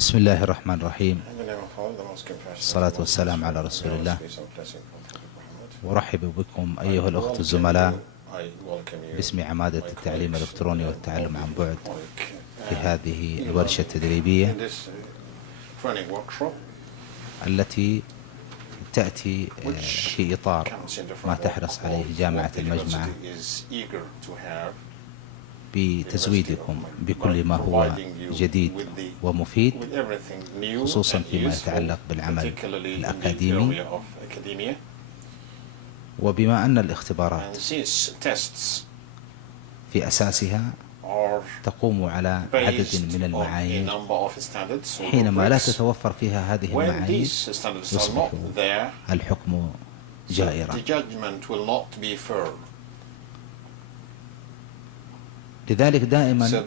بسم الله الرحمن الرحيم. الصلاة والسلام على رسول الله. ورحب بكم أيها الأخوة الزملاء باسم عمادة التعليم الالكتروني والتعلم عن بعد في هذه الورشة التدريبية التي تأتي في إطار ما تحرص عليه جامعة المجمع بتزويدكم بكل ما هو جديد ومفيد، خصوصا فيما يتعلق بالعمل الأكاديمي. وبما أن الاختبارات في أساسها تقوم على عدد من المعايير، حينما لا تتوفر فيها هذه المعايير يصبح الحكم جائرا. لذلك دائما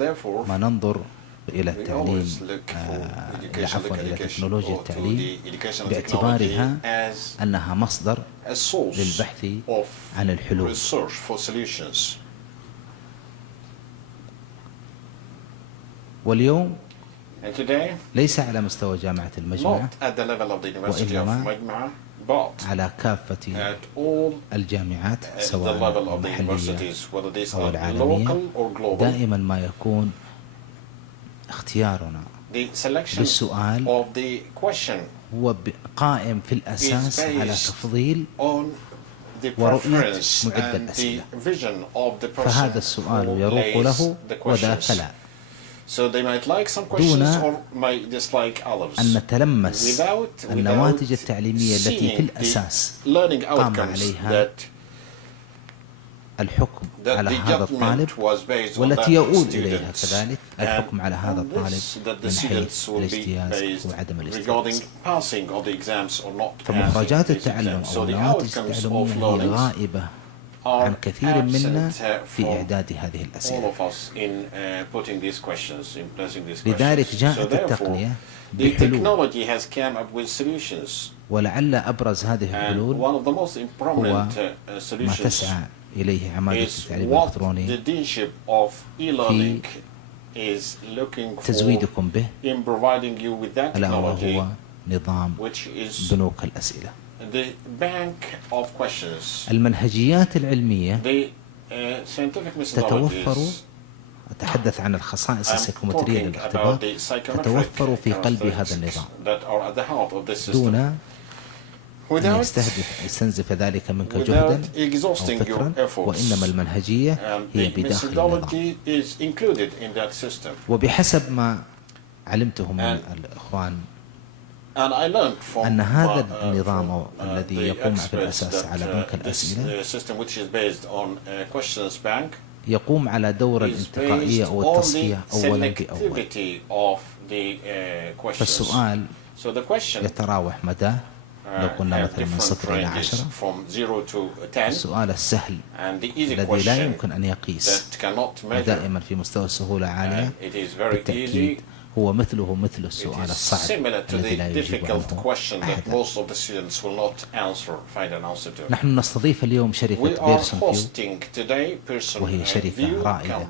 ما ننظر إلى التعليم إلى تكنولوجيا التعليم باعتبارها أنها مصدر للبحث عن الحلول. واليوم ليس على مستوى جامعة المجمع، وإنما على كافة الجامعات سواء المحلية أو العالمية، دائما ما يكون اختيارنا للسؤال هو قائم في الأساس على تفضيل ورؤية معد الأسئلة، فهذا السؤال يروق له وذاك لا، دون أن نتلمس النواتج التعليمية التي في الأساس قام عليها الحكم على هذا الطالب، والتي يؤول إليها كذلك الحكم على هذا الطالب من حيث الاجتياز وعدم الاجتياز. فمخرجات التعلم أو النواتج التعلمية هي غائبة عن كثير منا في إعداد هذه الأسئلة. لذلك جاءت التقنية بحلول، ولعل أبرز هذه الحلول هو ما تسعى إليه عمادة التعليم الالكتروني في تزويدكم به، ألا وهو نظام بنوك الأسئلة. المنهجيات العلمية تتوفر، أتحدث عن الخصائص السيكومترية للاختبار، تتوفر في قلب هذا النظام دون أن يستنزف ذلك منك جهدا أو فكرا، وإنما المنهجية هي بداخل النظام. وبحسب ما علمته من الإخوان أن هذا النظام الذي يقوم في الأساس على بنك الأسئلة يقوم على دور الانتقائية أو التصفية أولا بأول. فالسؤال يتراوح مداه، لو قلنا مثلا من 0 إلى 10. السؤال السهل الذي لا يمكن أن يقيس دائما في مستوى السهولة عالية بالتأكيد هو مثله مثل السؤال الصعب الذي لا يجيب عنه أحد. نحن نستضيف اليوم شركة بيرسون فيو، وهي شركة رائدة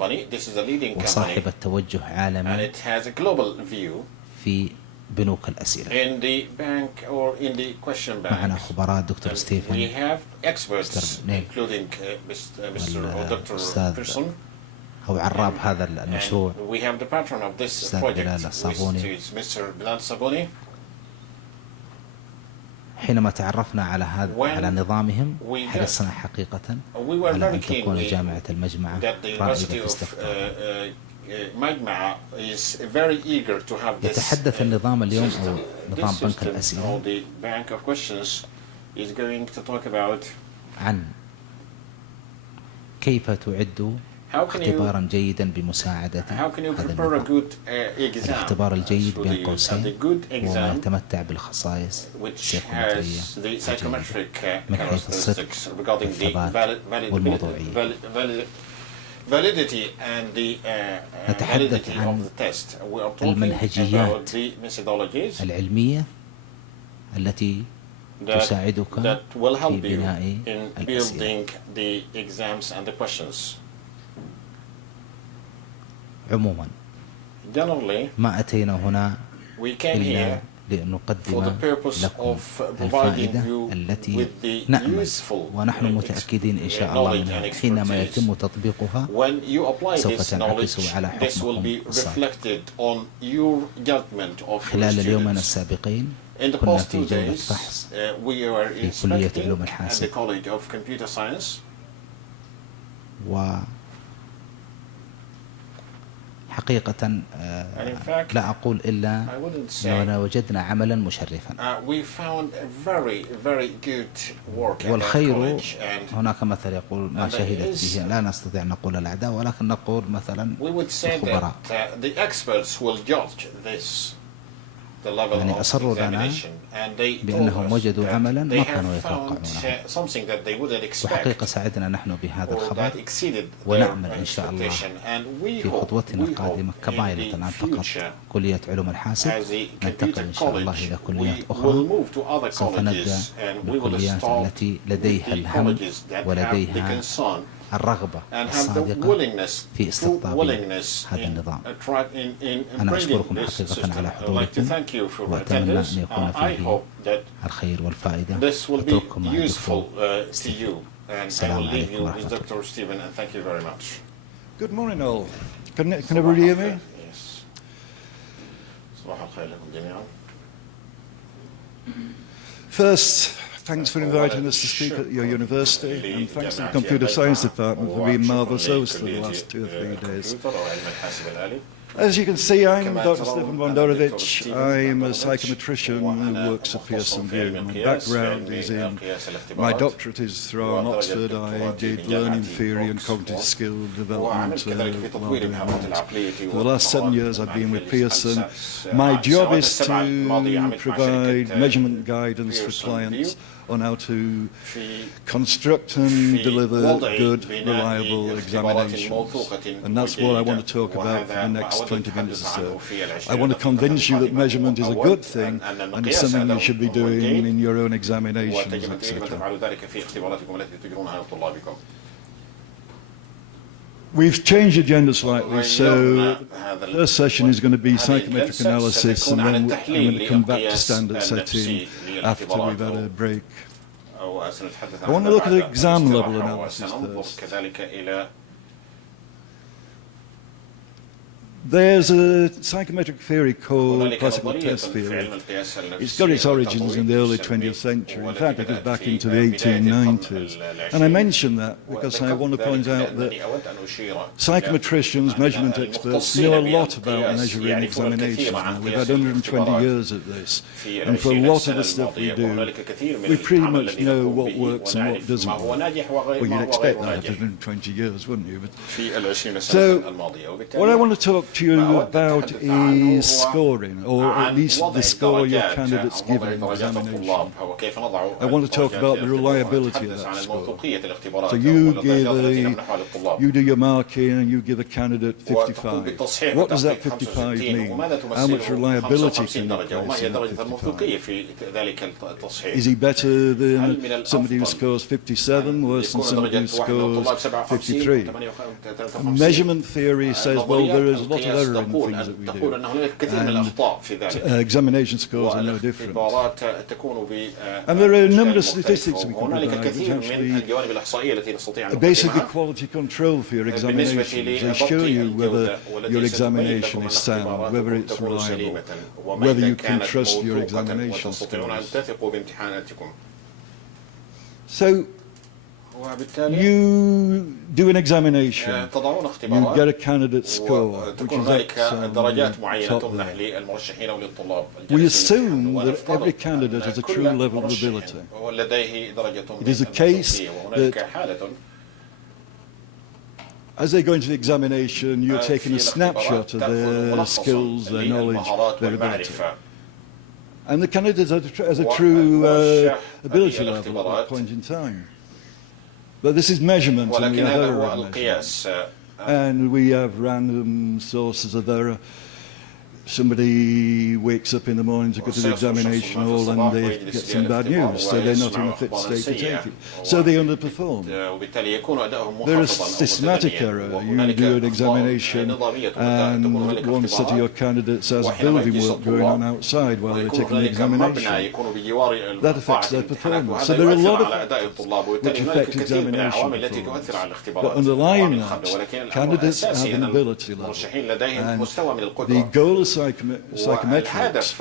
وصاحبة توجه عالمي في بنوك الأسئلة. معنا خبراء دكتور ستيفن، والأستاذ أو عراب هذا المشروع الأستاذ بلال الصابوني. حينما تعرفنا على نظامهم حرصنا حقيقة على أن تكون جامعة المجمع رائدة في استخدامه. يتحدث النظام اليوم أو نظام بنك الأسئلة عن كيف تعد اختبارا جيدا بمساعدة هذا النظام. الاختبار الجيد بين قوسين هو ما يتمتع بالخصائص السيكومترية من حيث الصدق والثبات والموضوعية. نتحدث عن المنهجيات العلمية التي تساعدك في بناء الأسئلة. عموما ما أتينا هنا إلا لنقدم لكم الفائدة التي نأمل ونحن متأكدين إن شاء الله منها حينما يتم تطبيقها سوف تنعكس على حكمكم الصالح. خلال اليومين السابقين كنا في جولة فحص في كلية علوم الحاسب، وحقيقة لا أقول إلا أننا وجدنا عملا مشرفا. والخير هناك مثل يقول ما شهدت به، لا نستطيع أن نقول الأعداء ولكن نقول مثلا الخبراء. يعني أصروا لنا بأنهم وجدوا عملا ما كانوا يتوقعونه، وحقيقة سعدنا نحن بهذا الخبر، ونأمل إن شاء الله في خطوتنا القادمة كبايلة الآن فقط كلية علوم الحاسب ننتقل إن شاء الله إلى كليات أخرى. سوف نبدأ بالكليات التي لديها الهم ولديها الرغبة الصادقة في استقطاب هذا النظام. أنا أشكركم حقيقة على حضوركم، وأتمنى أن يكون فيه الخير والفائدة. أترككم مع الدكتور ستيفن. السلام عليكم ورحمة الله. Good morning all. Can everybody hear me? صباح الخير لكم جميعا. First, thanks for inviting us to speak at your university, and thanks to the Computer Science Department for being marvellous hosts for the last 2 or 3 days. As you can see, I'm Dr. Stefan Bondarovich. I'm a psychometrician who works at Pearson VUE. My background is in, my doctorate is from Oxford. I did learning theory and cognitive skill development for the last 7 years I've been with Pearson. My job is to provide measurement guidance for clients on how to construct and deliver good, reliable examinations. And that's what I want to talk about for the next 20 minutes or so. I want to convince you that measurement is a good thing and it's something you should be doing in your own examinations, etc. We've changed the agenda slightly, so the first session is going to be psychometric analysis, and then I'm going to come back to standard setting after we've had a break. I want to look at exam level analysis first. There's a psychometric theory called classical test theory. It's got its origins in the early 20th century. In fact, it goes back into the 1890s. And I mention that because I want to point out that psychometricians, measurement experts, know a lot about measuring examinations. Now, we've had 120 years at this. And for a lot of the stuff we do, we pretty much know what works and what doesn't work. Well, you'd expect that after 120 years, wouldn't you? So, what I want to talk to you about is scoring, or at least the score your candidates give in an examination. I want to talk about the reliability of that score. So you do your marking and you give a candidate 55. What does that 55 mean? How much reliability can you place in that 55? Is he better than somebody who scores 57, worse than somebody who scores 53? Measurement theory says, well, there is a lot of error in things that we do, and examination scores are no different. And there are a number of statistics we can provide which actually basically quality control for your examinations. They show you whether your examination is sound, whether it's reliable, whether you can trust your examination skills. So you do an examination, you get a candidate score, which is X on the top there. We assume that every candidate has a true level of ability. It is the case that as they go into the examination, you're taking a snapshot of their skills, their knowledge, their ability. And the candidate has a true ability level at that point in time. But this is measurement, and we have error in measurement. And we have random sources of error. somebody wakes up in the morning to go to the examination hall and they get some bad news, so they're not in a fit state to take it. So they underperform. There is systematic error. You do an examination and one set of your candidates has building work going on outside while they're taking the examination. That affects their performance. So there are a lot of which affect examination performance. But underlying that, candidates have an ability level. And the goal of psychometrics,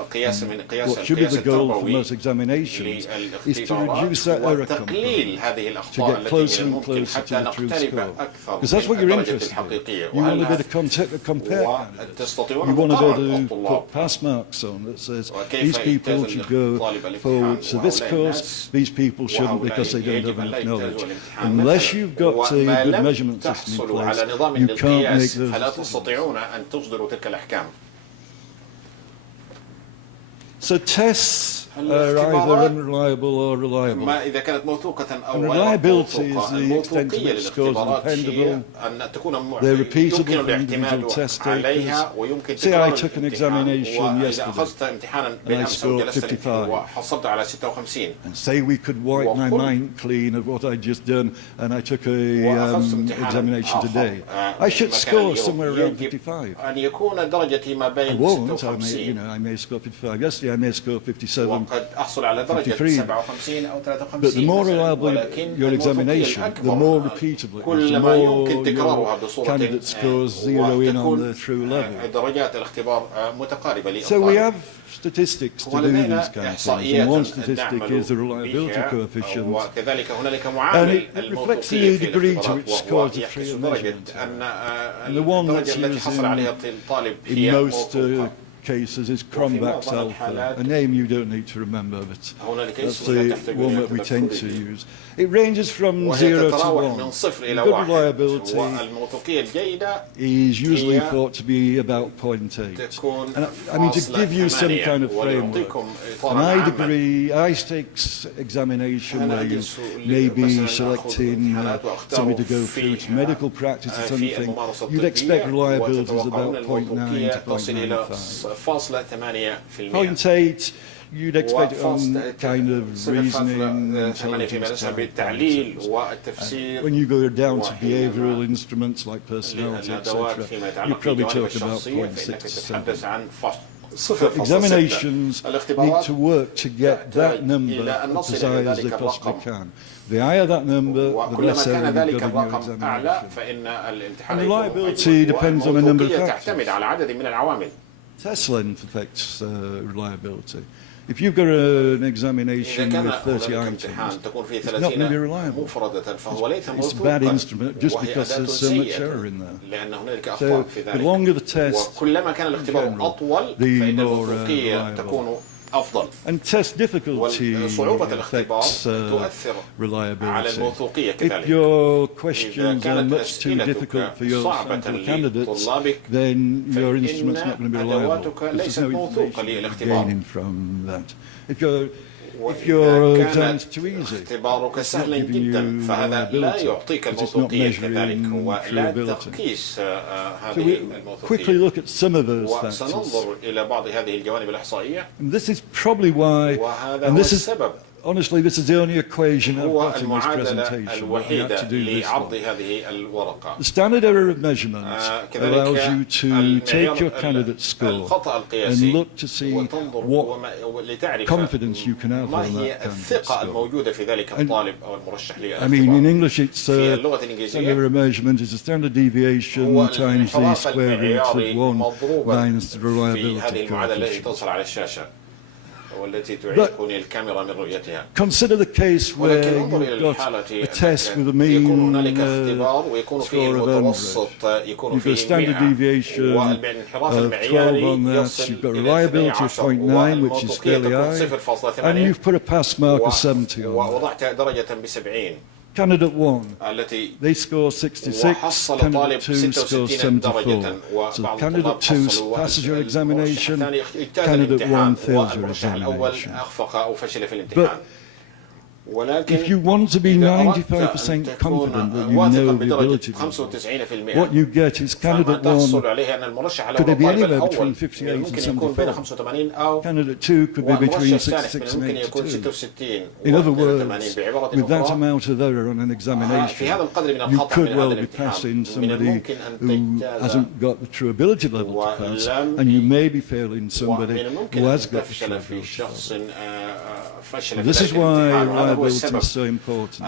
what should be the goal for most examinations, is to reduce that error component, to get closer and closer to the true score. Because that's what you're interested in. You want to be able to compare candidates. You want to be able to put pass marks on that says these people should go forward to this course, these people shouldn't because they don't have enough knowledge. Unless you've got a good measurement system in place, you can't make those decisions. So tests are either unreliable or reliable. And reliability is the extent to which scores are dependable, they're repeatable for individual test takers. Say I took an examination yesterday and I scored 55. And say we could wipe my mind clean of what I'd just done and I took an examination today. I should score somewhere around 55. I won't, I may score 55. Yesterday I may score 57. 53. But the more reliable your examination, the more repeatable it is, the more your candidate scores zero in on the true level. So we have statistics to do these kind of things, and one statistic is the reliability coefficient, and it reflects the degree to which scores are free of measurement. And the one that's used in most cases is Cronbach's alpha, a name you don't need to remember, but that's the one that we tend to use. It ranges from 0 to 1. Good reliability is usually thought to be about 0.8. And I mean, to give you some kind of framework, an high-stakes examination where you may be selecting somebody to go through to medical practice or something, you'd expect reliability is about 0.9 to 0.95. 0.8, you'd expect it on kind of reasoning, intelligence. When you go down to behavioural instruments like personality, etc., you're probably talking about 0.6 to 7. Examinations need to work to get that number as high as they possibly can. The higher that number, the less error you've got in your examination. And reliability depends on a number of factors. Test length affects reliability. If you've got an examination with 30 items, it's not going to be reliable. It's a bad instrument just because there's so much error in there. So the longer the test, the more reliable. And test difficulty affects reliability. If your questions are much too difficult for your sample candidates, then your instrument's not going to be reliable. There's no information gaining from that. If your exam's too easy, it's not giving you reliability, because it's not measuring truability. So we quickly look at some of those factors. And this is probably why, and this is, honestly, this is the only equation I've got in this presentation. I had to do this one. The standard error of measurement allows you to take your candidate score and look to see what confidence you can have on that candidate score. I mean, in English, it's standard error of measurement is a standard deviation times the square root of 1 minus the reliability coefficient. But consider the case where you've got a test with a mean score of 100. You've got a standard deviation of 12 on that, you've got reliability of 0.9, which is fairly high, and you've put a pass mark of 70 on that. Candidate 1, they score 66, candidate 2 scores 74. So candidate 2 passes your examination, candidate 1 fails your examination. But if you want to be 95% confident that you know the ability, what you get is candidate 1 could be anywhere between 58 and 74. Candidate 2 could be between 66 and 82. In other words, with that amount of error on an examination, you could well be passing somebody who hasn't got the true ability level to pass, and you may be failing somebody who has got the true ability level. This is why reliability is so important.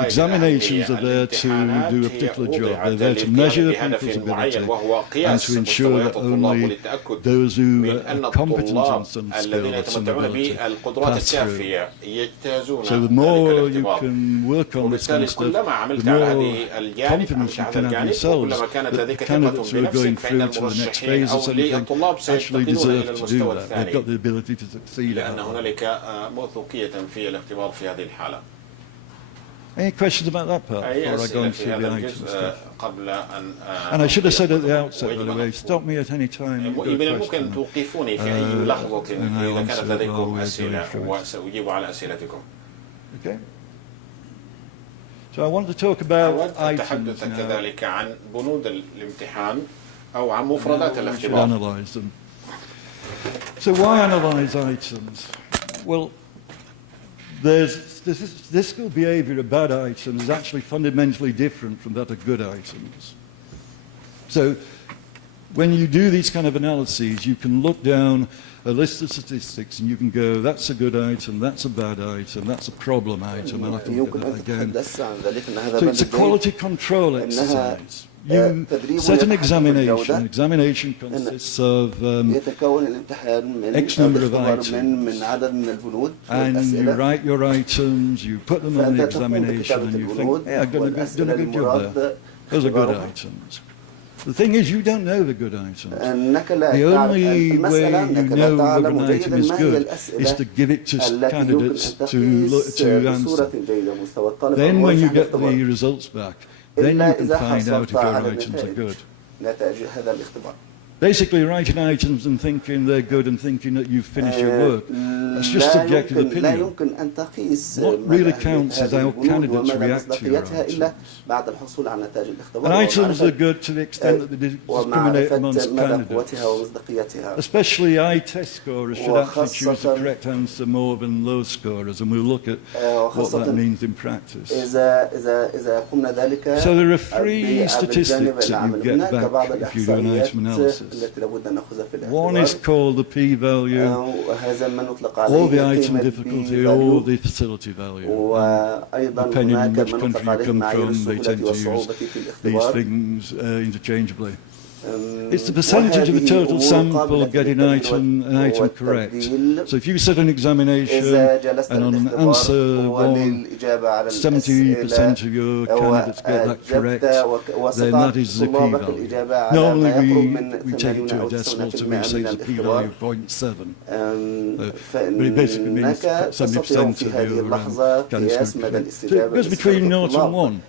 Examinations are there to do a particular job. They're there to measure people's ability and to ensure that only those who are competent in some skill or some ability pass through. So the more you can work on this kind of stuff, the more confidence you can have yourselves that the candidates who are going through to the next phase or something actually deserve to do that. They've got the ability to succeed. موثوقية في الاختبار في هذه الحالة. Any questions about that part before I go into the items? قبل أن And I should have said at the outset, by the way, stop me at any time. من الممكن توقفوني في أي لحظة إذا كانت لديكم أسئلة وسأجيب على أسئلتكم. Okay. So I want to talk about items أتحدث كذلك عن بنود الامتحان أو عن مفردات now. الاختبار. Analyze them. So why analyze items? Well, this skill behavior of bad items is actually fundamentally different from that of good items. So when you do these kind of analyses, you can look down a list of statistics and you can go, that's a good item, that's a bad item, that's a problem item, and I can look at that again. So it's a quality control exercise. You set an examination. An examination consists of X number of items, and you write your items, you put them on the examination, and you think, hey, I've done a good job there. Those are good items. The thing is, you don't know the good items. The only way you know whether an item is good is to give it to candidates to answer. Then when you get the results back, then you can find out if your items are good. Basically, writing items and thinking they're good and thinking that you've finished your work, that's just subjective opinion. What really counts is how candidates react to your items. And items are good to the extent that they discriminate amongst candidates. Especially high test scorers should actually choose the correct answer more than low scorers, and we'll look at what that means in practice. So there are 3 statistics that you get back if you do an item analysis. One is called the p-value, or the item difficulty, or the facility value. Depending on which country you come from, they tend to use these things interchangeably. It's the percentage of the total sample getting an item correct. So if you set an examination and on an answer 1, 70% of your candidates get that correct, then that is the p-value. Normally we take it to a decimal to say it's a p-value of 0.7. But it basically means 70% of your candidates get correct. So it goes between 0 and 1.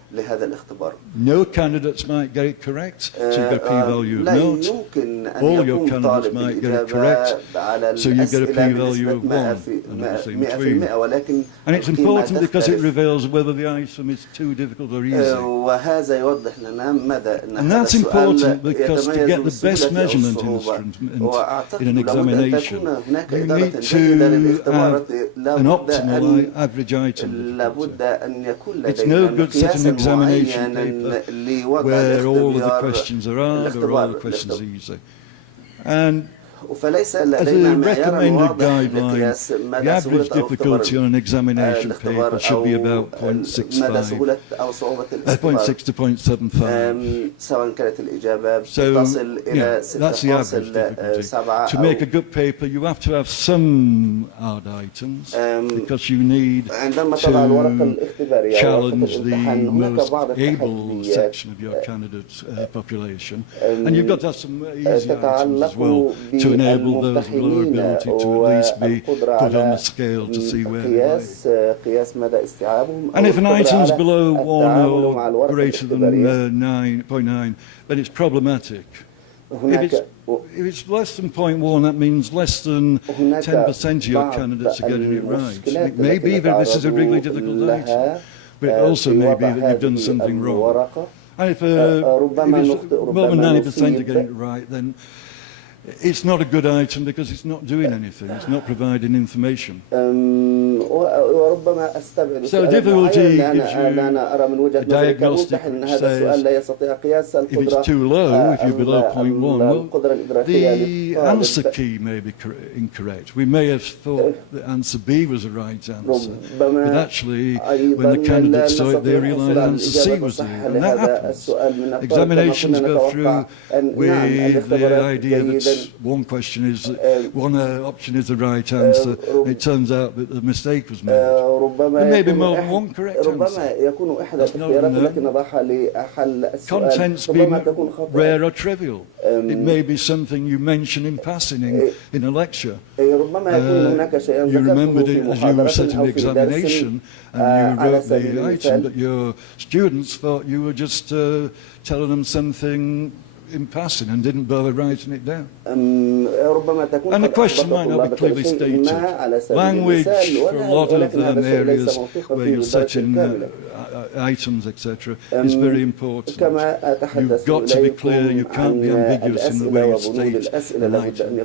No candidates might get it correct, so you get a p-value of 0. All your candidates might get it correct, so you get a p-value of 1, and everything between. And it's important because it reveals whether the item is too difficult or easy. And that's important because to get the best measurement instrument in an examination, you need to have an optimal average item difficulty. It's no good setting an examination paper where all of the questions are hard or all the questions are easy. And as a recommended guideline, the average difficulty on an examination paper should be about 0.65, 0.6 to 0.75. So, that's the average difficulty. To make a good paper, you have to have some hard items because you need to challenge the most able section of your candidate population. And you've got to have some easy items as well to enable those with lower ability to at least be put on the scale to see where they lie. And if an item's below 1 or greater than 9.9, then it's problematic. If it's less than 0.1, that means less than 10% of your candidates are getting it right. It may be that this is a really difficult item, but it also may be that you've done something wrong. And if it's more than 90% are getting it right, then it's not a good item because it's not doing anything. It's not providing information. So difficulty gives you a diagnostic which says if it's too low, if you're below 0.1, well, the answer key may be incorrect. We may have thought the answer B was the right answer, but actually when the candidates saw it, they realised answer C was the right. And that happens. Examinations go through with the idea that one question is, one option is the right answer, it turns out that a mistake was made. There may be more than one correct answer. That's not contents being rare or trivial. It may be something you mention in passing in a lecture. You remembered it as you were setting the examination and you wrote the item, but your students thought you were just telling them something in passing and didn't bother writing it down. And the question might not be clearly stated. Language for a lot of areas where you're setting items, etc., is very important. You've got to be clear, you can't be ambiguous in the way you state an item.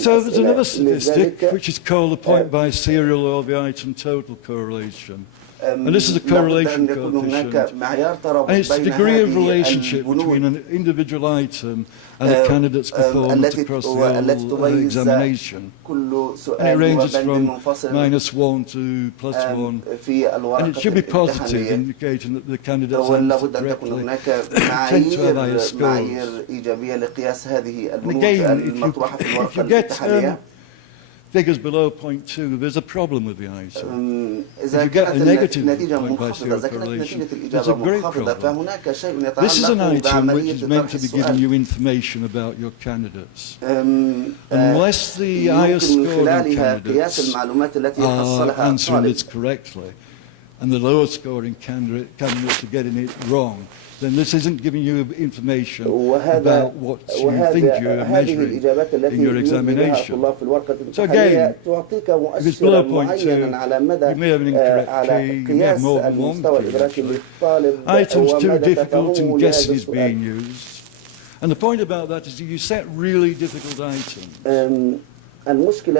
So there's another statistic which is called the point by serial or the item total correlation. And this is a correlation coefficient. And it's the degree of relationship between an individual item and a candidate's performance across the whole examination. And it ranges from -1 to +1. And it should be positive, indicating that the candidates answered correctly tend to have higher scores. And again, if you get figures below 0.2, there's a problem with the item. If you get a negative point by serial correlation, there's a great problem. This is an item which is meant to be giving you information about your candidates. Unless the higher scoring candidates are answering this correctly, and the lower scoring candidates are getting it wrong, then this isn't giving you information about what you think you're measuring in your examination. So again, if it's below 0.2, you may have an incorrect key, you may have more than one key actually. Items too difficult and guessing is being used. And the point about that is that you set really difficult items.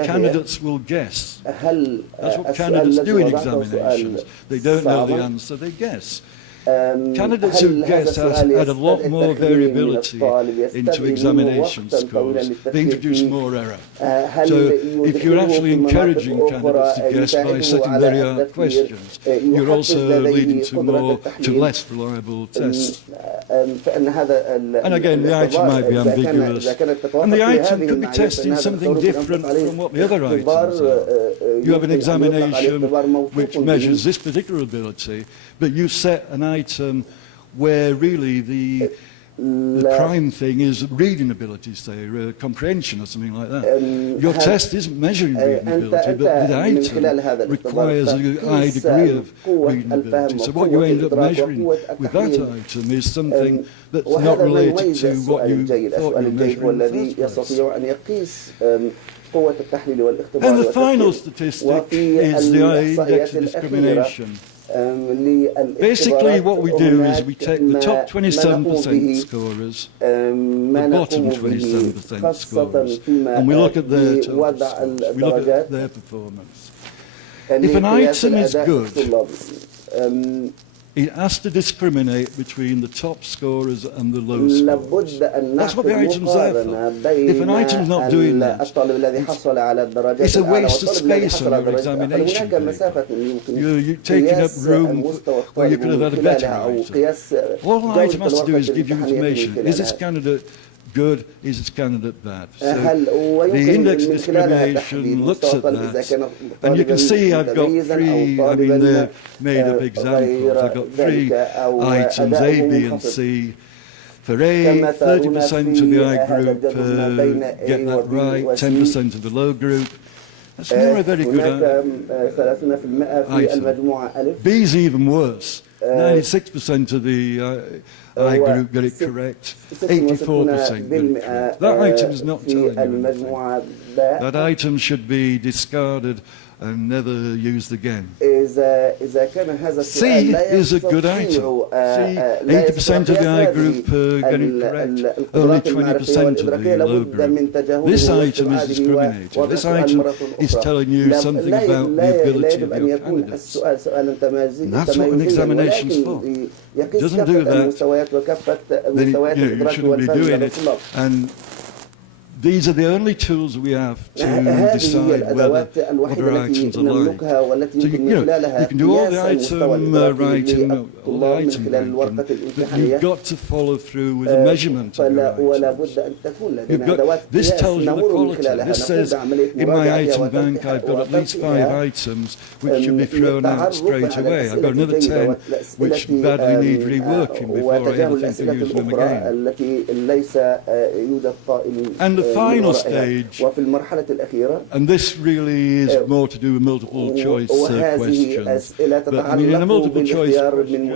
Candidates will guess. That's what candidates do in examinations. They don't know the answer, they guess. Candidates who guess add a lot more variability into examination scores. They introduce more error. So if you're actually encouraging candidates to guess by setting very hard questions, you're also leading to less reliable tests. And again, the item might be ambiguous. And the item could be testing something different from what the other items are. You have an examination which measures this particular ability, but you set an item where really the prime thing is reading ability, say, comprehension or something like that. Your test isn't measuring reading ability, but the item requires a high degree of reading ability. So what you end up measuring with that item is something that's not related to what you thought you were measuring in the first place. And the final statistic is the index of discrimination. Basically what we do is we take the top 27% scorers, the bottom 27% scorers, and we look at their total scores, we look at their performance. If an item is good, it has to discriminate between the top scorers and the low scorers. That's what the item's there for. If an item's not doing that, it's a waste of space on your examination paper. You're taking up room where you could have had a better item. All an item has to do is give you information. Is this candidate good, is this candidate bad? So the index of discrimination looks at that, and you can see I've got three, they're made up examples. I've got three items, A, B and C. For A, 30% of the I group get that right, 10% of the low group. That's not a very good هناك 30% في المجموعة ألف. B's even worse. 96% of the I group get it correct. 84% get it correct. That item is not telling you anything. That item should be discarded and never used again. إذا كان هذا السؤال لا C is a good item. C, 80% of the I group get it correct. Only 20% of the low group. This item is discriminating. This item is telling you something about the ability of your candidates. And that's what an examination is for. It doesn't do that, then you shouldn't be doing it. And these are the only tools we have to decide whether other items are like. So you can do all the item writing, all the item writing, but you've got to follow through with the measurement of your items. This tells you the quality. This says, in my item bank I've got at least 5 items which should be thrown out straight away. I've got another 10 which badly need reworking before I ever think of using them again. And the final stage, and this really is more to do with multiple choice questions, but I mean in a multiple choice question,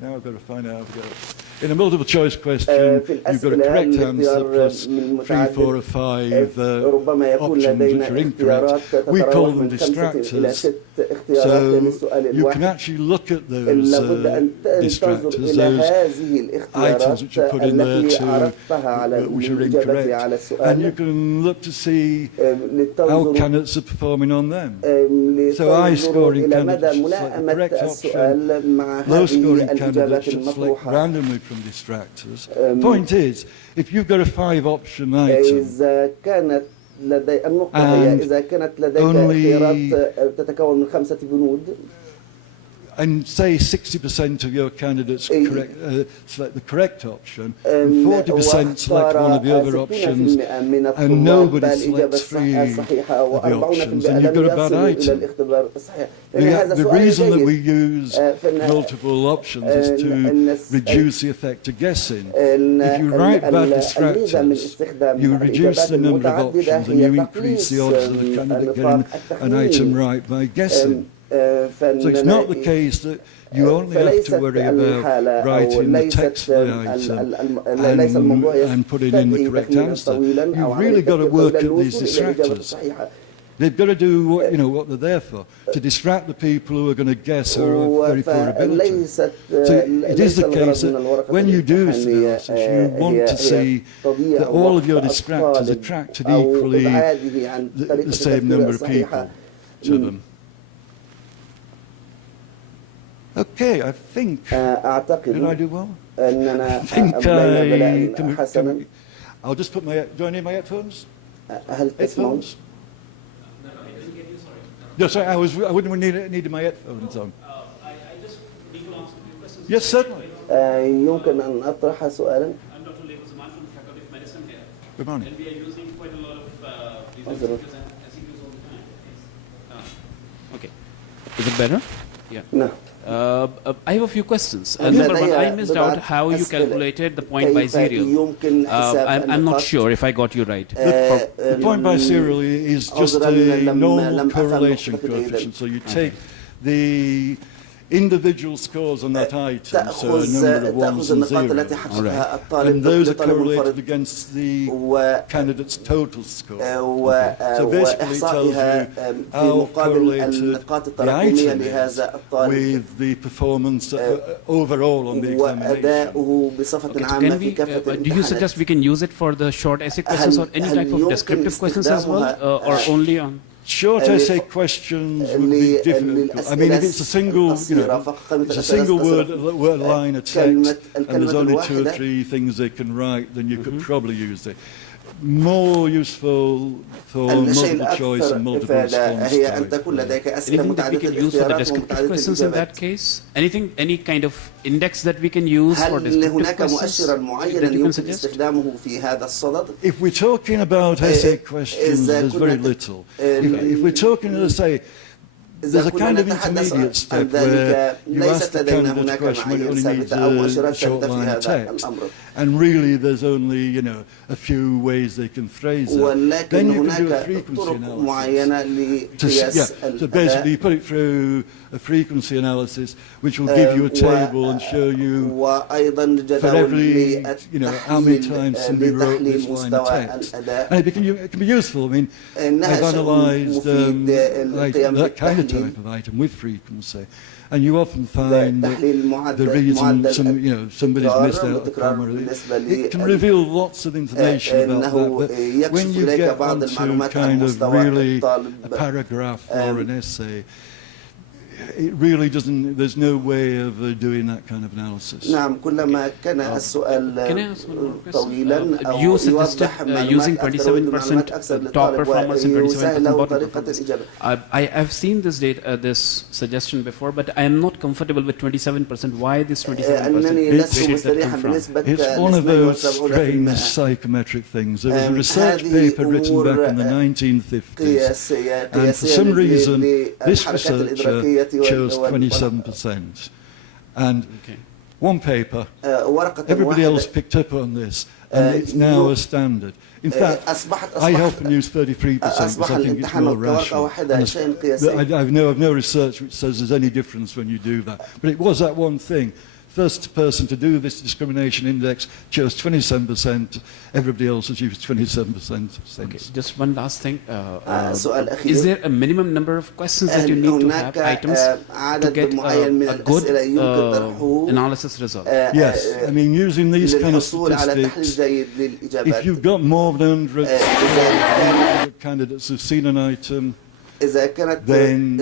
now I've got to find out how to go. In a multiple choice question, you've got a correct answer plus 3, 4 or 5 options which are incorrect. We call them distractors. So you can actually look at those distractors, those items which are put in there which are incorrect, and you can look to see how candidates are performing on them. So high-scoring candidates should select the correct option, low-scoring candidates should select randomly from distractors. Point is, if you've got a 5-option item, إذا كانت لديك خيارات تتكون من 5 بنود and say 60% of your candidates select the correct option, and 40% select one of the other options, and nobody selects 3 of the options, and you've got a bad item. The reason that we use multiple options is to reduce the effect of guessing. If you write bad distractors, you reduce the number of options and you increase the odds of the candidate getting an item right by guessing. So it's not the case that you only have to worry about writing the text for the item and putting in the correct answer. You've really got to work at these distractors. They've got to do what they're there for, to distract the people who are going to guess or have very poor ability. So it is the case that when you do this analysis, you want to see that all of your distractors attracted equally the same number of people to them. Okay, I think, did I do well? I think I'll just put do I need my headphones? Headphones? No, sorry, I wouldn't need my headphones on. I just need to answer your questions. Yes, certainly. يمكن أن أطرح سؤالا. I'm Dr. Zaman from the Faculty of Medicine here. Good morning. And we are using quite a lot of these SQs and SQs all the time. Okay. Is it better? Yeah. No. I have a few questions. Number one, I missed out how you calculated the point by serial. I'm not sure if I got you right. The point by serial is just a normal correlation coefficient. So you take the individual scores on that item, so a number of ones and zeros, and those are correlated against the candidate's total score. So basically it tells you how correlated the item is with the performance overall on the examination. Do you suggest we can use it for the short essay questions or any type of descriptive questions as well, or only on? Short essay questions would be difficult. I mean, if it's a single, it's a single word line of text, and there's only 2 or 3 things they can write, then you could probably use it. More useful for multiple choice and multiple response. Anything that we can use for the descriptive questions in that case? Anything, any kind of index that we can use for descriptive questions that you can suggest? If we're talking about essay questions, there's very little. If we're talking, let's say, there's a kind of intermediate step where you ask the candidate a question when it only needs a short line of text, and really there's only, you know, a few ways they can phrase it. Then you can do a frequency analysis. So basically you put it through a frequency analysis, which will give you a table and show you for every, you know, how many times somebody wrote this line of text. And it can be useful. I mean, I've analysed that kind of type of item with frequency, and you often find that the reason somebody's missed out a comma, it can reveal lots of information about that. But when you get onto kind of really a paragraph or an essay, it really doesn't, there's no way of doing that kind of analysis. نعم كلما كان السؤال طويلا أو you suggested using 27% top performance and 27% bottom performance. I have seen this data, this suggestion before, but I am not comfortable with 27%. Why this 27%? It's one of those strange psychometric things. There was a research paper written back in the 1950s, and for some reason this researcher chose 27%. And one paper, everybody else picked up on this, and it's now a standard. In fact, I often use 33% because I think it's more rational. I've no research which says there's any difference when you do that. But it was that one thing. First person to do this discrimination index chose 27%. Everybody else has used 27%. Okay, just one last thing. Is there a minimum number of questions that you need to have, items, to get a good analysis result? Yes, I mean, using these kind of statistics, if you've got more than 100 candidates who've seen an item, then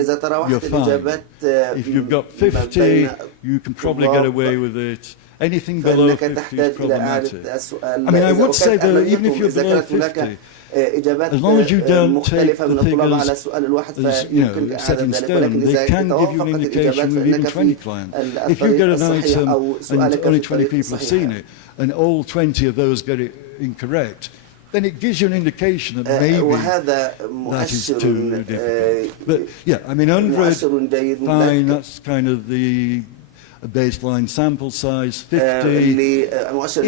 you're fine. If you've got 50, you can probably get away with it. Anything below 50 is problematic. I mean, I would say that even if you're below 50, as long as you don't take the figures as, you know, set in stone, they can give you an indication with even 20 clients. If you get an item and only 20 people have seen it, and all 20 of those get it incorrect, then it gives you an indication that maybe that is too difficult. But yeah, I mean, 100, fine, that's kind of the baseline sample size. 50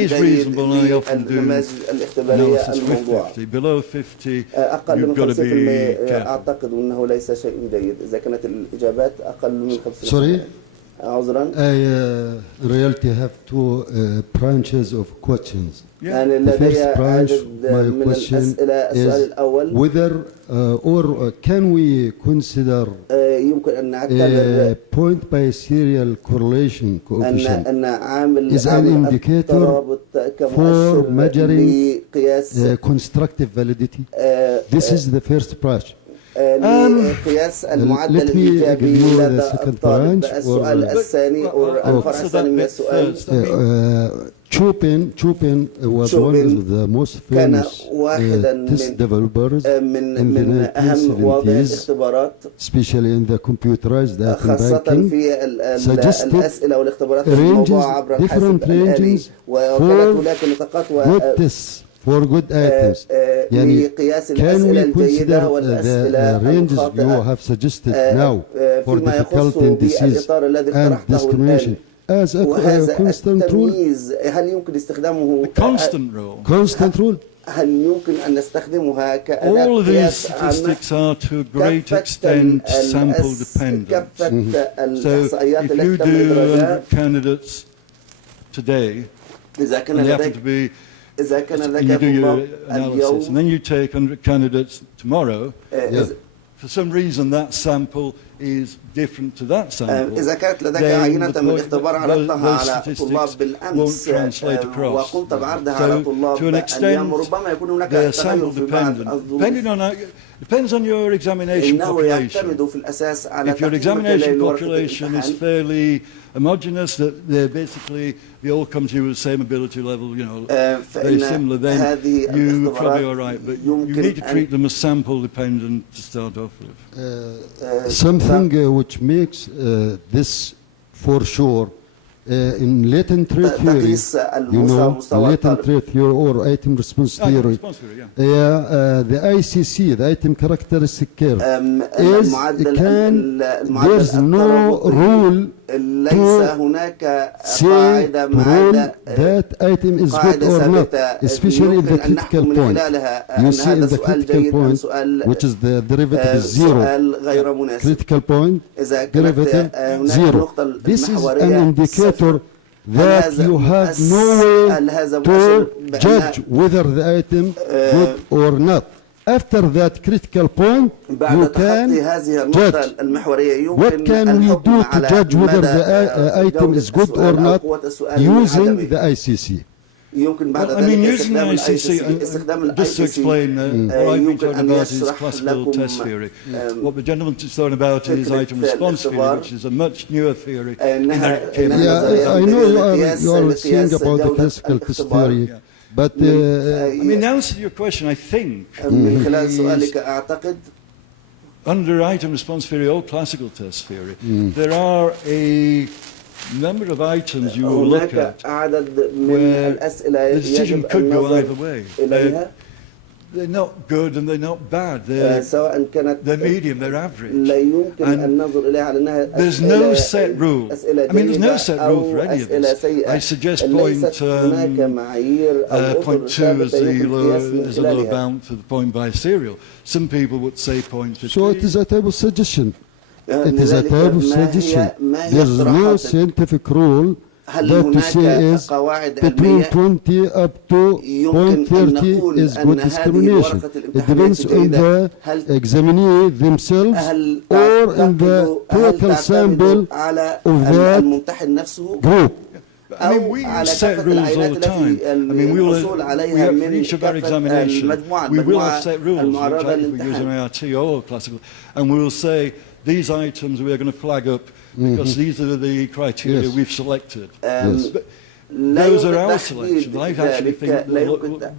is reasonable, and I often do analysis with 50. Below 50, you've got to be careful. Sorry? I in reality have two branches of questions. The first branch, my question is whether or can we consider a point by serial correlation coefficient is an indicator for measuring constructive validity? This is the first branch. Let me give you the second branch. Chopin was one of the most famous test developers in the 1970s, especially in the computerized item banking, suggested different ranges for good tests. For good items. Can we consider the ranges you have suggested now for difficulty in disease and discrimination as a constant rule? Constant rule. Constant rule. All of these statistics are to a great extent sample dependent. So if you do 100 candidates today, and they happen to be, you do your analysis, and then you take 100 candidates tomorrow, for some reason that sample is different to that sample, then those statistics won't translate across. So to an extent, they're sample dependent. Depends on your examination population. If your examination population is fairly homogeneous, that they're basically, they all come to you with the same ability level, you know, very similar, then you're probably all right. But you need to treat them as sample dependent to start off with. Something which makes this for sure in latent rate theory, you know, latent rate theory or item response theory, the ICC, the item characteristic curve, is there's no rule to say that item is good or not, especially in the critical point. You see in the critical point, which is the derivative is zero. Critical point, derivative zero. This is an indicator that you have no way to judge whether the item good or not. After that critical point, you can judge. What can we do to judge whether the item is good or not using the ICC? Well, I mean, using the ICC, just to explain, what I've been talking about is classical test theory. What the gentleman is talking about is item response theory, which is a much newer theory. Yeah, I know you are saying about the classical test theory. But I mean, the answer to your question, I think, under item response theory or classical test theory, there are a number of items you will look at where the decision could go either way. They're not good and they're not bad. They're medium, they're average. And there's no set rule. I mean, there's no set rule for any of this. I suggest point 2 as a lower bound for the point by serial. Some people would say point 15. So it is a type of suggestion. It is a type of suggestion. There's no scientific rule that to say is between 20 up to 0.30 is good discrimination. It depends on the examinee themselves or in the total sample of that group. I mean, we use set rules all the time. I mean, for each of our examination, we will have set rules, which I think we use in ART or classical, and we will say, these items we are going to flag up because these are the criteria we've selected. But those are our selections. I actually think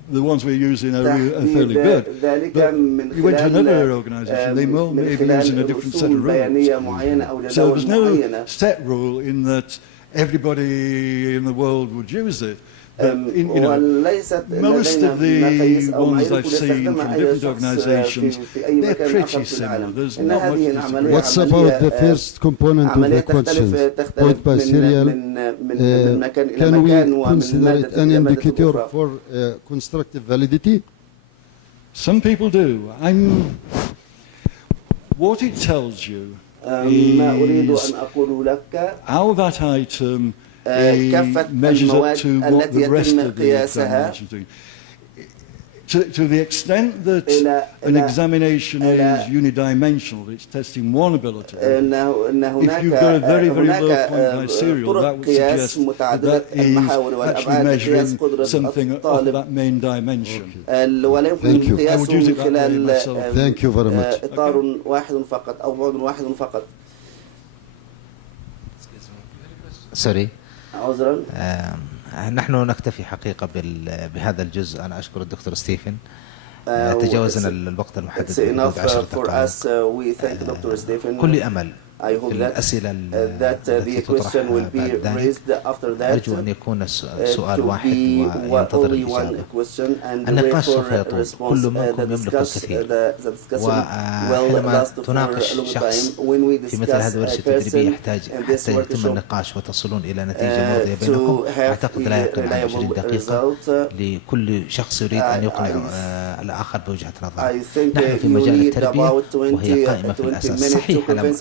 the ones we're using are fairly good. But you went to another organisation, they may be using a different set of rules. So there's no set rule in that everybody in the world would use it. But most of the ones I've seen from different organizations, they're pretty similar. There's not much disagreement. What's about the first component of the questions, point by serial? Can we consider it an indicator for constructive validity? Some people do. What it tells you is how that item measures up to what the rest of the examination is doing. To the extent that an examination is unidimensional, it's testing one ability. If you've got a very, very low point by serial, that would suggest that is actually measuring something of that main dimension. Thank you. I would use it that way myself. Thank you very much. Sorry. نحن نكتفي حقيقة بهذا الجزء. أنا أشكر الدكتور ستيفن. تجاوزنا الوقت المحدد بحدود 10 دقائق. كل أمل في الأسئلة التي تطرح بعد ذلك. أرجو أن يكون سؤال واحد وينتظر الإجابة. النقاش سوف يطول. كل منكم يملك الكثير، وحينما تناقش شخص في مثل هذه الورشة التدريبية يحتاج حتى يتم النقاش وتصلون إلى نتيجة مرضية بينكم. أعتقد لا يقل عن 20 دقيقة لكل شخص يريد أن يقنع الآخر بوجهة نظره. نحن في مجال التربية وهي قائمة في الأساس صحيح على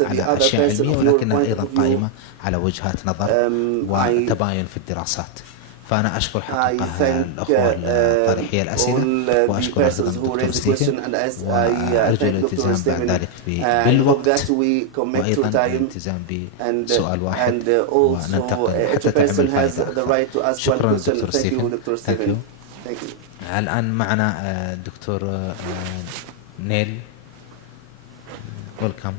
أشياء علمية، ولكنها أيضا قائمة على وجهات نظر وتباين في الدراسات. فأنا أشكر حقيقة الأخوة الطارحية الأسئلة، وأشكر أيضا الدكتور ستيفن، وأرجو الالتزام بعد ذلك بالوقت، وأيضا الالتزام بسؤال واحد وننتقل حتى تعمل فائدة. شكرا دكتور ستيفن. الآن معنا الدكتور نيل. Welcome.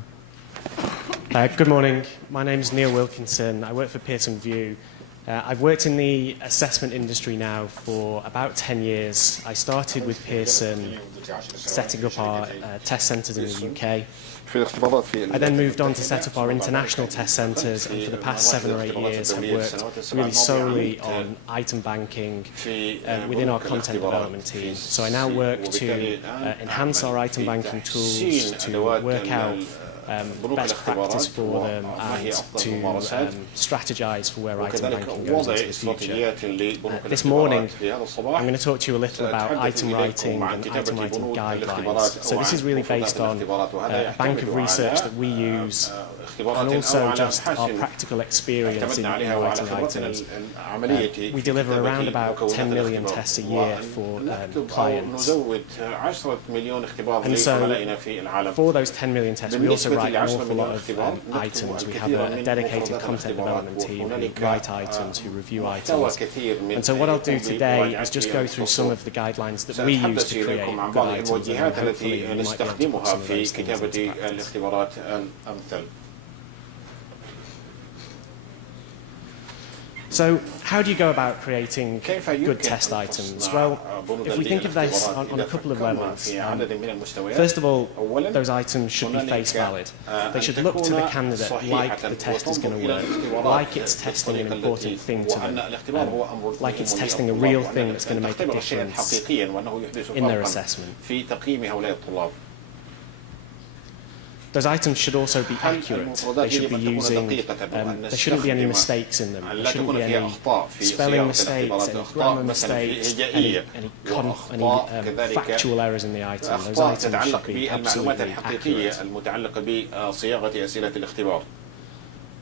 Good morning. My name is Neil Wilkinson. I work for Pearson VUE. I've worked in the assessment industry now for about 10 years. I started with Pearson, setting up our test centres in the UK. I then moved on to set up our international test centres, and for the past 7 or 8 years have worked really solely on item banking within our content development team. So I now work to enhance our item banking tools, to work out best practice for them, and to strategise for where item banking goes into the future. This morning, I'm going to talk to you a little about item writing and item writing guidelines. So this is really based on a bank of research that we use, and also just our practical experience in writing items. We deliver around about 10 million tests a year for clients. And so for those 10 million tests, we also write an awful lot of items. We have a dedicated content development team who write items, who review items. And so what I'll do today is just go through some of the guidelines that we use to create good items, and hopefully you might be able to put some of those things into practice. So how do you go about creating good test items? Well, if we think of this on a couple of levels, first of all, those items should be face valid. They should look to the candidate like the test is going to work, like it's testing an important thing to them, like it's testing a real thing that's going to make a difference in their assessment. Those items should also be accurate. They should be using, there shouldn't be any mistakes in them. There shouldn't be any spelling mistakes, any grammar mistakes, any factual errors in the item. Those items should be absolutely accurate.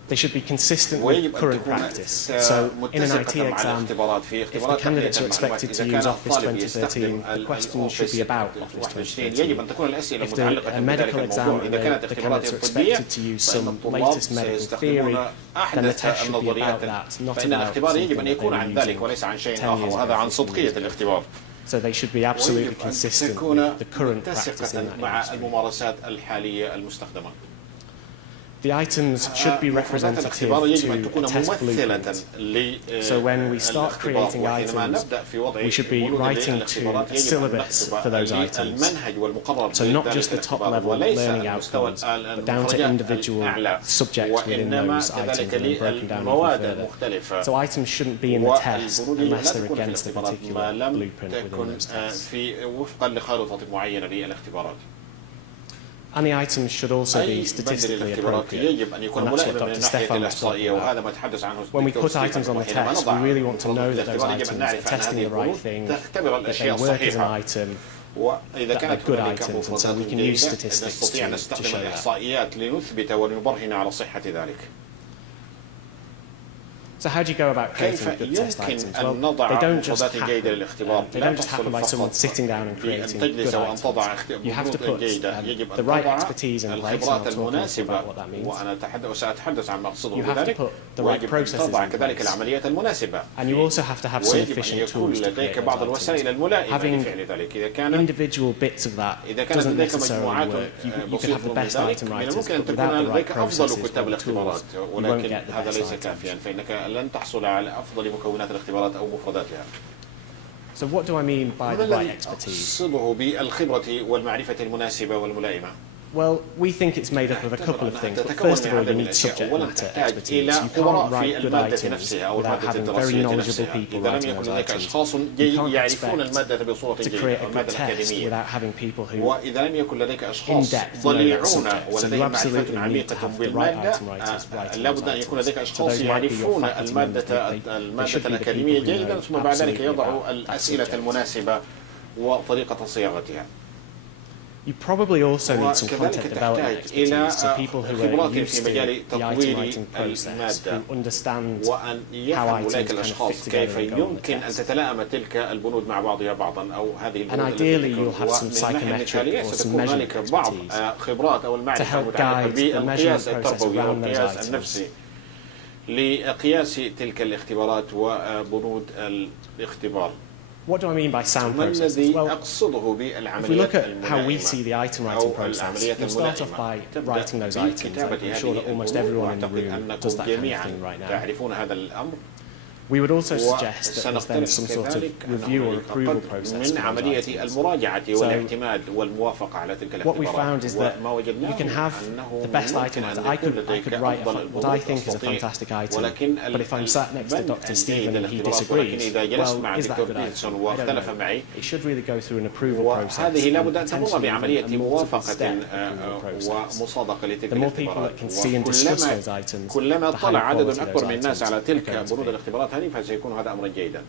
They should be consistent with current practice. So in an IT exam, if the candidates are expected to use Office 2013, the question should be about Office 2013. If the medical exam, the candidates are expected to use some latest medical theory, then the test should be about that, not about something that they were using 10 years ago. So they should be absolutely consistent with the current practice in that industry. The items should be representative to a test blueprint. So when we start creating items, we should be writing to a syllabus for those items. So not just the top-level learning outcomes, but down to individual subjects within those items and then broken down even further. So items shouldn't be in the test unless they're against a particular blueprint within those tests. And the items should also be statistically appropriate, and that's what Dr. Stefan was talking about. When we put items on the test, we really want to know that those items are testing the right thing, that they work as an item, that they're good items, and so we can use statistics to show that. So how do you go about creating good test items? Well, they don't just happen by someone sitting down and creating good items. You have to put the right expertise in place, and I'll talk a little about what that means. You have to put the right processes in place. And you also have to have some efficient tools to create those items. Having individual bits of that doesn't necessarily work. You could have the best item writers, but without the right processes or the tools, you won't get the best items. لن تحصل على أفضل مكونات الاختبارات أو مفرداتها. So what do I mean by the right expertise? أقصده بالخبرة والمعرفة المناسبة والملائمة. Well, we think it's made up of a couple of things, but first of all, you need subject matter expertise. You can't write good items without having very knowledgeable people writing those items. You can't expect to create a good test without having people who in-depth know that subject. So you absolutely need to have the right item writers writing those items. So those might be your faculty members. They should be the people who know absolutely about that subject. You probably also need some content development expertise, so people who are used to the item writing process, who understand how items kind of fit together and go on the test. And ideally you'll have some psychometric or some measurement expertise to help guide the measurement process around those items. لقياس تلك الاختبارات وبنود الاختبار. What do I mean by sound processes? Well, if we look at how we see the item writing process, we'll start off by writing those items. I'm sure that almost everyone in the room does that kind of thing right now. We would also suggest that there's then some sort of review or approval process من عملية المراجعة والاعتماد والموافقة على تلك what we الاختبارات. found is that you can have the best item. I could write what I think is a fantastic item, but if I'm sat next to Dr. Stephen and he disagrees, well, is that a good item? I don't know. It should really go through an approval process. وهذه لابد أن تمر بعملية موافقة ومصادقة لتلك الاختبارات. كلما اطلع عدد أكبر من الناس على تلك بنود الاختبارات هذه فسيكون هذا أمرا جيدا.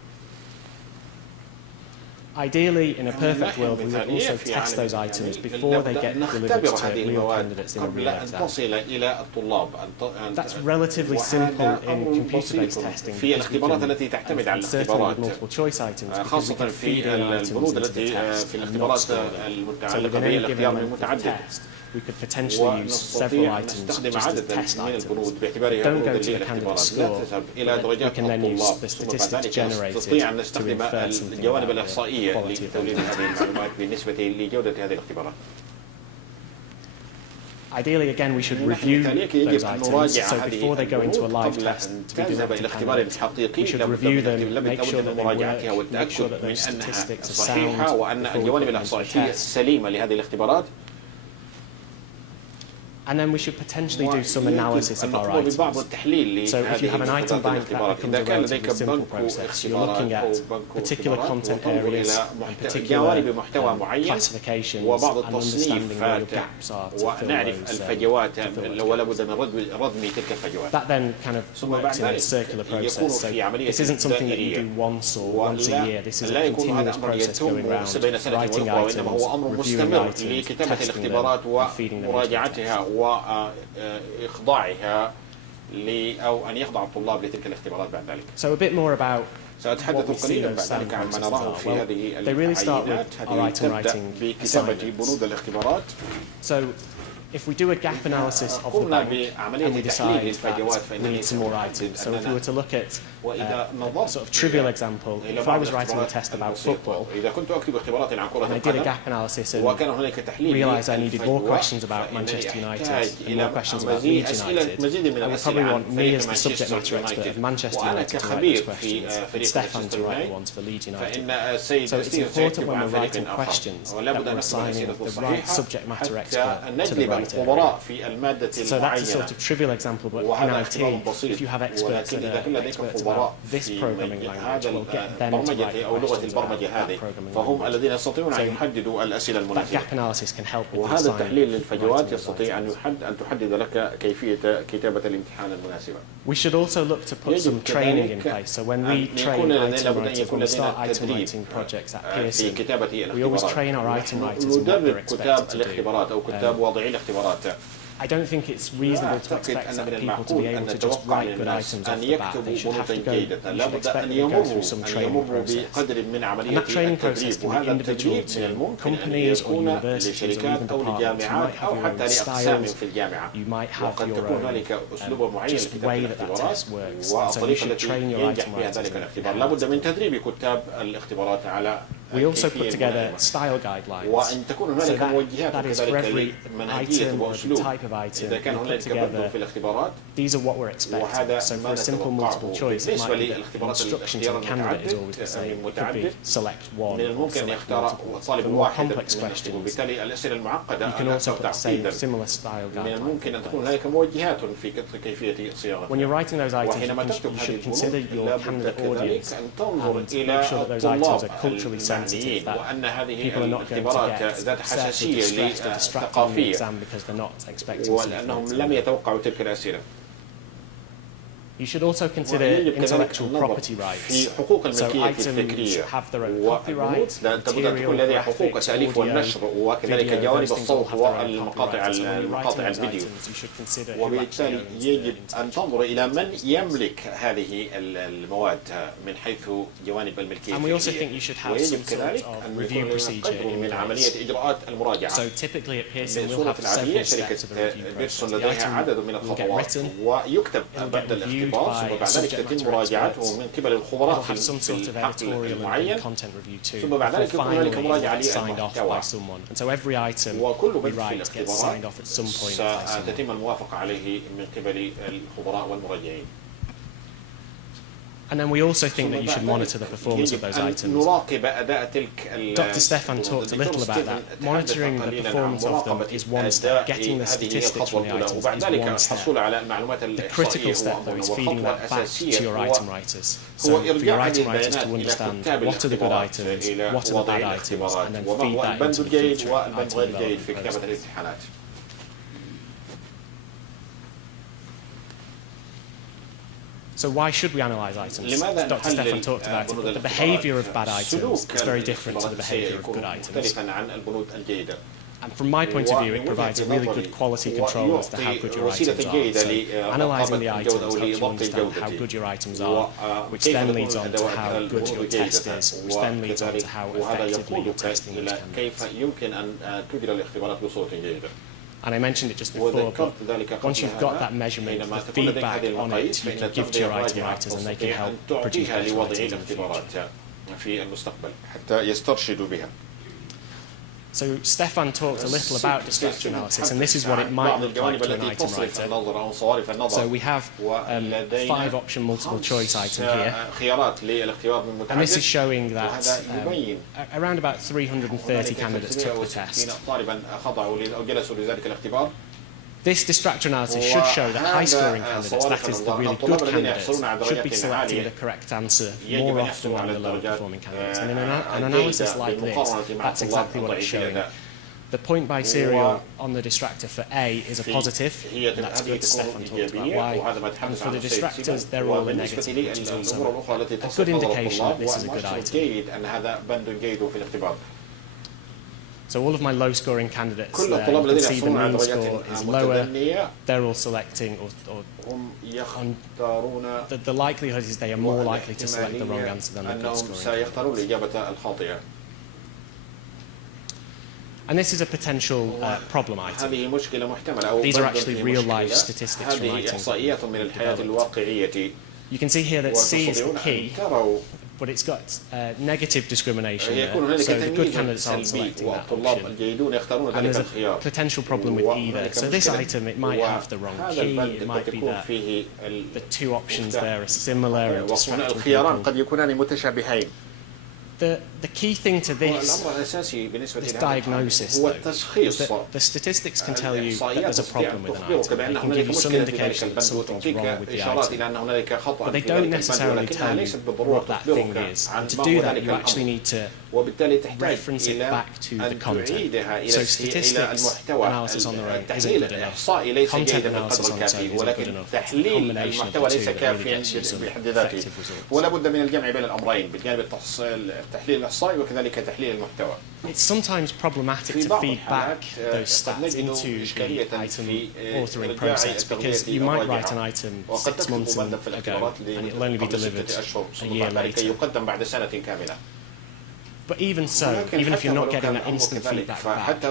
Ideally, in a perfect world, we would also test those items before they get delivered to real candidates in a real exam. That's relatively simple in computer-based testing. في الاختبارات التي تعتمد على الاختبارات multiple choice items, خاصة في البنود التي في الاختبارات المتعلقة بالاختيار المتعدد. We could potentially use several items just as test items. Don't go to the candidate score. We can then use the statistics generated to infer something الجوانب about the الإحصائية quality of لتوليد the هذه المعلومات بالنسبة لجودة هذه الاختبارات. Ideally, again, we should review those items. So before they go into a live test to be delivered to candidates, we should review them, make sure that they work, make sure that those statistics are sound before we go into the test. سليمة لهذه الاختبارات. And then we should potentially do some analysis of our items. So if you have an item bank, that becomes a relatively simple process. You're looking at particular content areas and particular classifications and understanding where the gaps are to fill those. That then kind of works in a circular process. So this isn't something that you do once or once a year. This is a continuous process going around, writing items, reviewing items, testing them, and feeding them into the test. وإخضاعها أو أن يخضع الطلاب لتلك الاختبارات بعد ذلك. So a bit more about سأتحدث قليلا بعد ذلك عما نراه في هذه العينات. تبدأ بكتابة بنود الاختبارات. So if we do a gap analysis of the bank and we decide that we need some more items, so if we were to look at a sort of trivial example, if I was writing a test about football and I did a gap analysis and realised I needed more questions about Manchester United and more questions about Leeds United, I would probably want me as the subject matter expert of Manchester United to write those questions and Stefan to write the ones for Leeds United. So it's important when we're writing questions that we're assigning the right subject matter expert to the right الخبراء في المادة So that's a sort of trivial example, but in IT, if you have experts that are experts about this programming language, we'll get them to write questions about that programming language. So that gap analysis can help with وهذا التحليل للفجوات يستطيع أن تحدد لك كيفية كتابة الامتحان المناسبة. We should also look to put some training in place. So when we train item writers, when we start item writing projects at Pearson, we always train our item writers in what they're expected to do. I don't think it's reasonable to expect people to be able to just write good items off the bat. They should have to go, you should expect them to go through some training process. And that training process can be individual to companies or universities or even departments. You might have your own styles, you might have your own just way that test works. And so you should train your item writers. We also put together style guidelines. So that is for every item or every type of item, we put together, these are what we're expecting. So for a simple multiple choice, it might be that the instruction to the candidate is always the same. It could be select one or select multiple. For more complex questions, you can also put the same similar style guidelines. When you're writing those items, you should consider your candidate audience and make sure that those items are culturally sensitive, that people are not going to get upset or distressed or distracted in the exam because they're not expecting ولأنهم لم يتوقعوا تلك الأسئلة. You should also consider intellectual property rights. So items have their own copyright, material, graphics, audio, وكذلك جوانب الصوت والمقاطع الفيديو. وبالتالي يجب أن تنظر إلى من يملك هذه المواد من حيث جوانب الملكية. ويجب كذلك أن يكون قدر من عملية إجراءات المراجعة. So typically at Pearson we'll have several steps of a review process. The item will get written, ويكتب it will get reviewed by a subject matter expert. We'll have some sort of editorial and content review too. Before finally it's signed off by someone. And so every item we write gets signed off at some point by someone. تتم الموافقة عليه من قبل الخبراء والمراجعين. And then we also think that you should monitor the performance of those items. Dr. Stefan talked a little about that. Monitoring the performance of them is one step. Getting the statistics from the items is one step. The critical step, though, is feeding that back to your item writers. So for your item writers to understand what are the good items, what are the bad items, and then feed that into the future item development process. So why should we analyse items? Dr. Stefan talked about it. The behaviour of bad items is very different to the behaviour of good items. And from my point of view, it provides a really good quality control as to how good your items are. So analysing the items helps you understand how good your items are, which then leads on to how good your test is, which then leads on to how effectively you're testing those candidates. And I mentioned it just before, but once you've got that measurement, the feedback on it, you can give to your item writers and they can help produce better items in the future. So Stefan talked a little about distraction analysis, and this is what it might look like to an item writer. So we have 5-option multiple choice item here, and this is showing that around about 330 candidates took the test. This distractor analysis should show that high-scoring candidates, that is, the really good candidates, should be selecting the correct answer more often than the lower-performing candidates. And in an analysis like this, that's exactly what it's showing. The point by serial on the distractor for A is a positive, and that's good. Stefan talked about why. And for the distractors, they're all a negative, which is also a good indication that this is a good item. So all of my low-scoring candidates there, you can see the mean score is lower. They're all selecting, the likelihood is they are more likely to select the wrong answer than the good-scoring candidates. And this is a potential problem item. These are actually real-life statistics from items that we've developed. You can see here that C is the key, but it's got negative discrimination there. So the good candidates aren't selecting that option. And there's a potential problem with E there. So this item, it might have the wrong key. It might be that the 2 options there are similar and distracting people. The key thing to this diagnosis, though, is that the statistics can tell you that there's a problem with an item. They can give you some indication that something's wrong with the item. But they don't necessarily tell you what that thing is. And to do that, you actually need to reference it back to the content. So statistics analysis on their own isn't good enough. Content analysis on its own isn't good enough. It's the combination of the two that really gets you some effective results. It's sometimes problematic to feed back those stats into the item authoring process, because you might write an item 6 months ago and it'll only be delivered a year later. But even so, even if you're not getting that instant feedback back,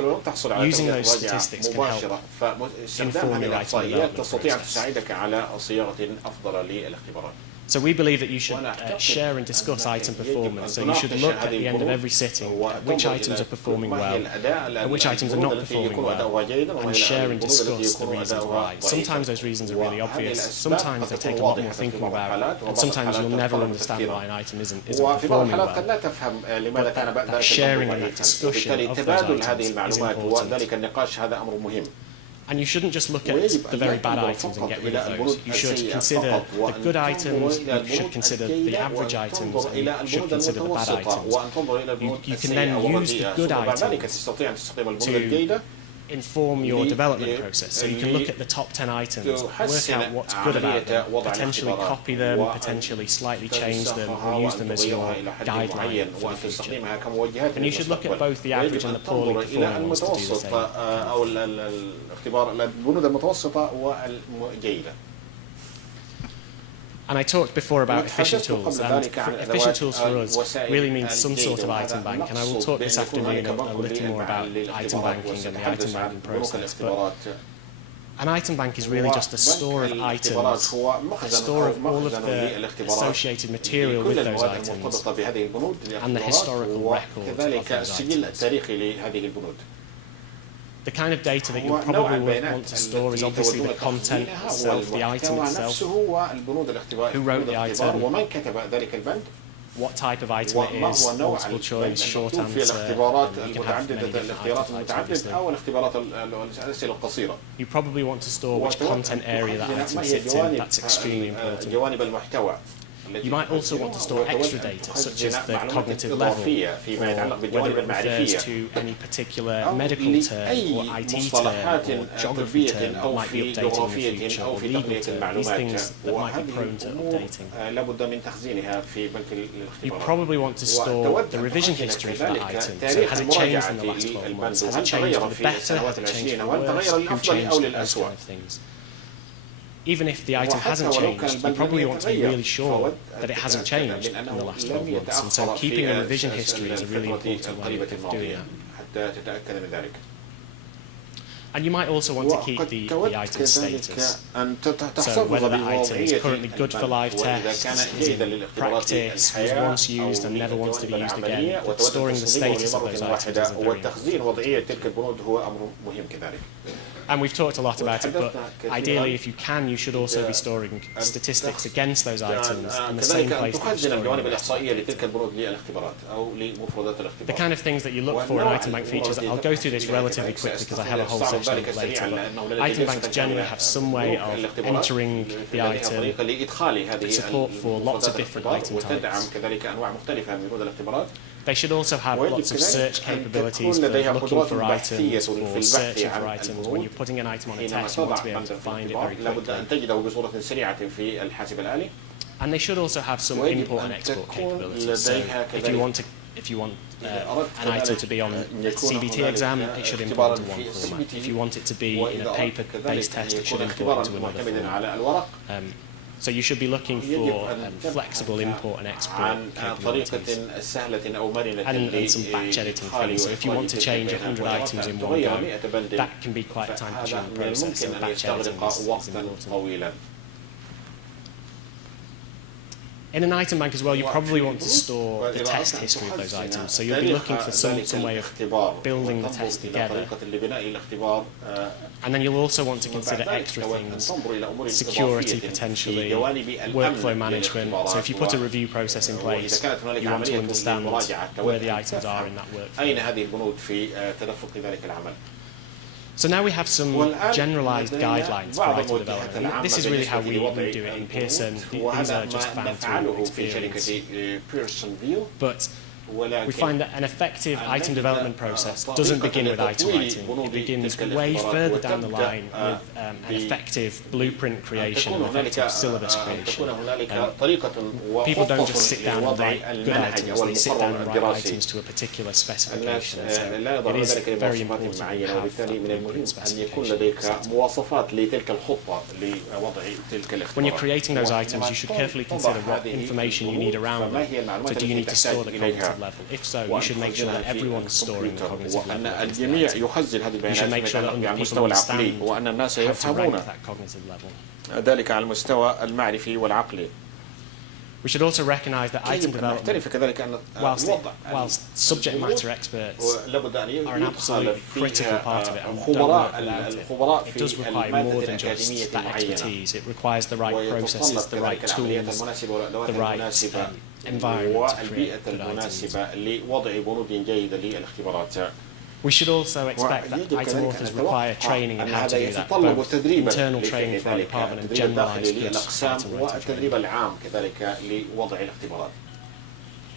using those statistics can help inform your item development process. So we believe that you should share and discuss item performance. So you should look at the end of every sitting at which items are performing well and which items are not performing well, and share and discuss the reasons why. Sometimes those reasons are really obvious, sometimes they take a lot more thinking about, and sometimes you'll never understand why an item isn't performing well. But that sharing and that discussion of those items is important. And you shouldn't just look at the very bad items and get rid of those. You should consider the good items, you should consider the average items, and you should consider the bad items. You can then use the good items to inform your development process. So you can look at the top 10 items, work out what's good about them, potentially copy them, potentially slightly change them, or use them as your guideline for the future. And you should look at both the average and the poorly performing ones to do the same. And I talked before about efficient tools, and efficient tools for us really means some sort of item bank, and I will talk this afternoon a little more about item banking and the item banking process. But an item bank is really just a store of items, a store of all of the associated material with those items, and the historical record of those items. The kind of data that you probably want to store is obviously the content itself, the item itself. Who wrote the item? What type of item it is, multiple choice, short answer, you can have many different items, obviously. You probably want to store which content area that item sits in. That's extremely important. You might also want to store extra data, such as the cognitive level, or whether it refers to any particular medical term, or IT term, or geography term that might be updating in the future, or legal term, these things that might be prone to updating. You probably want to store the revision history for that item. So has it changed in the last 12 months? Has it changed for the better? Has it changed for the worse? Who changed it? Those kind of things. Even if the item hasn't changed, you probably want to be really sure that it hasn't changed in the last 12 months. And so keeping a revision history is a really important way of doing that. And you might also want to keep the item status. So whether that item is currently good for live tests, is in practice, was once used and never wants to be used again. But storing the status of those items is very important. And we've talked a lot about it, but ideally, if you can, you should also be storing statistics against those items in the same place that you're storing them. The kind of things that you look for in item bank features, I'll go through this relatively quickly because I have a whole section on it later, but item banks generally have some way of entering the item, support for lots of different item types. They should also have lots of search capabilities for looking for items, for searching for items. When you're putting an item on a test, you want to be able to find it very quickly. And they should also have some import and export capabilities. So if you want an item to be on a CBT exam, it should import into one format. If you want it to be in a paper-based test, it should import into another format. So you should be looking for flexible import and export capabilities and some batch editing things. So if you want to change 100 items in one go, that can be quite a time-consuming process, and batch editing is important. In an item bank as well, you probably want to store the test history of those items. So you'll be looking for some way of building the test together. And then you'll also want to consider extra things, security potentially, workflow management. So if you put a review process in place, you want to understand where the items are in that workflow. So now we have some generalized guidelines for item development. And this is really how we do it in Pearson. These are just found through experience. But we find that an effective item development process doesn't begin with item writing. It begins way further down the line with an effective blueprint creation, an effective syllabus creation. People don't just sit down and write good items, they sit down and write items to a particular specification. So it is very important that you have that blueprint specification. When you're creating those items, you should carefully consider what information you need around them. So do you need to store the cognitive level? If so, you should make sure that everyone's storing the cognitive level. You should make sure that people understand how to rank that cognitive level. We should also recognize that item development, whilst subject matter experts are an absolutely critical part of it and don't work without it, it does require more than just that expertise. It requires the right processes, the right tools, the right environment to create good items. We should also expect that item authors require training in how to do that, both internal training for our department and generalised good item writing training.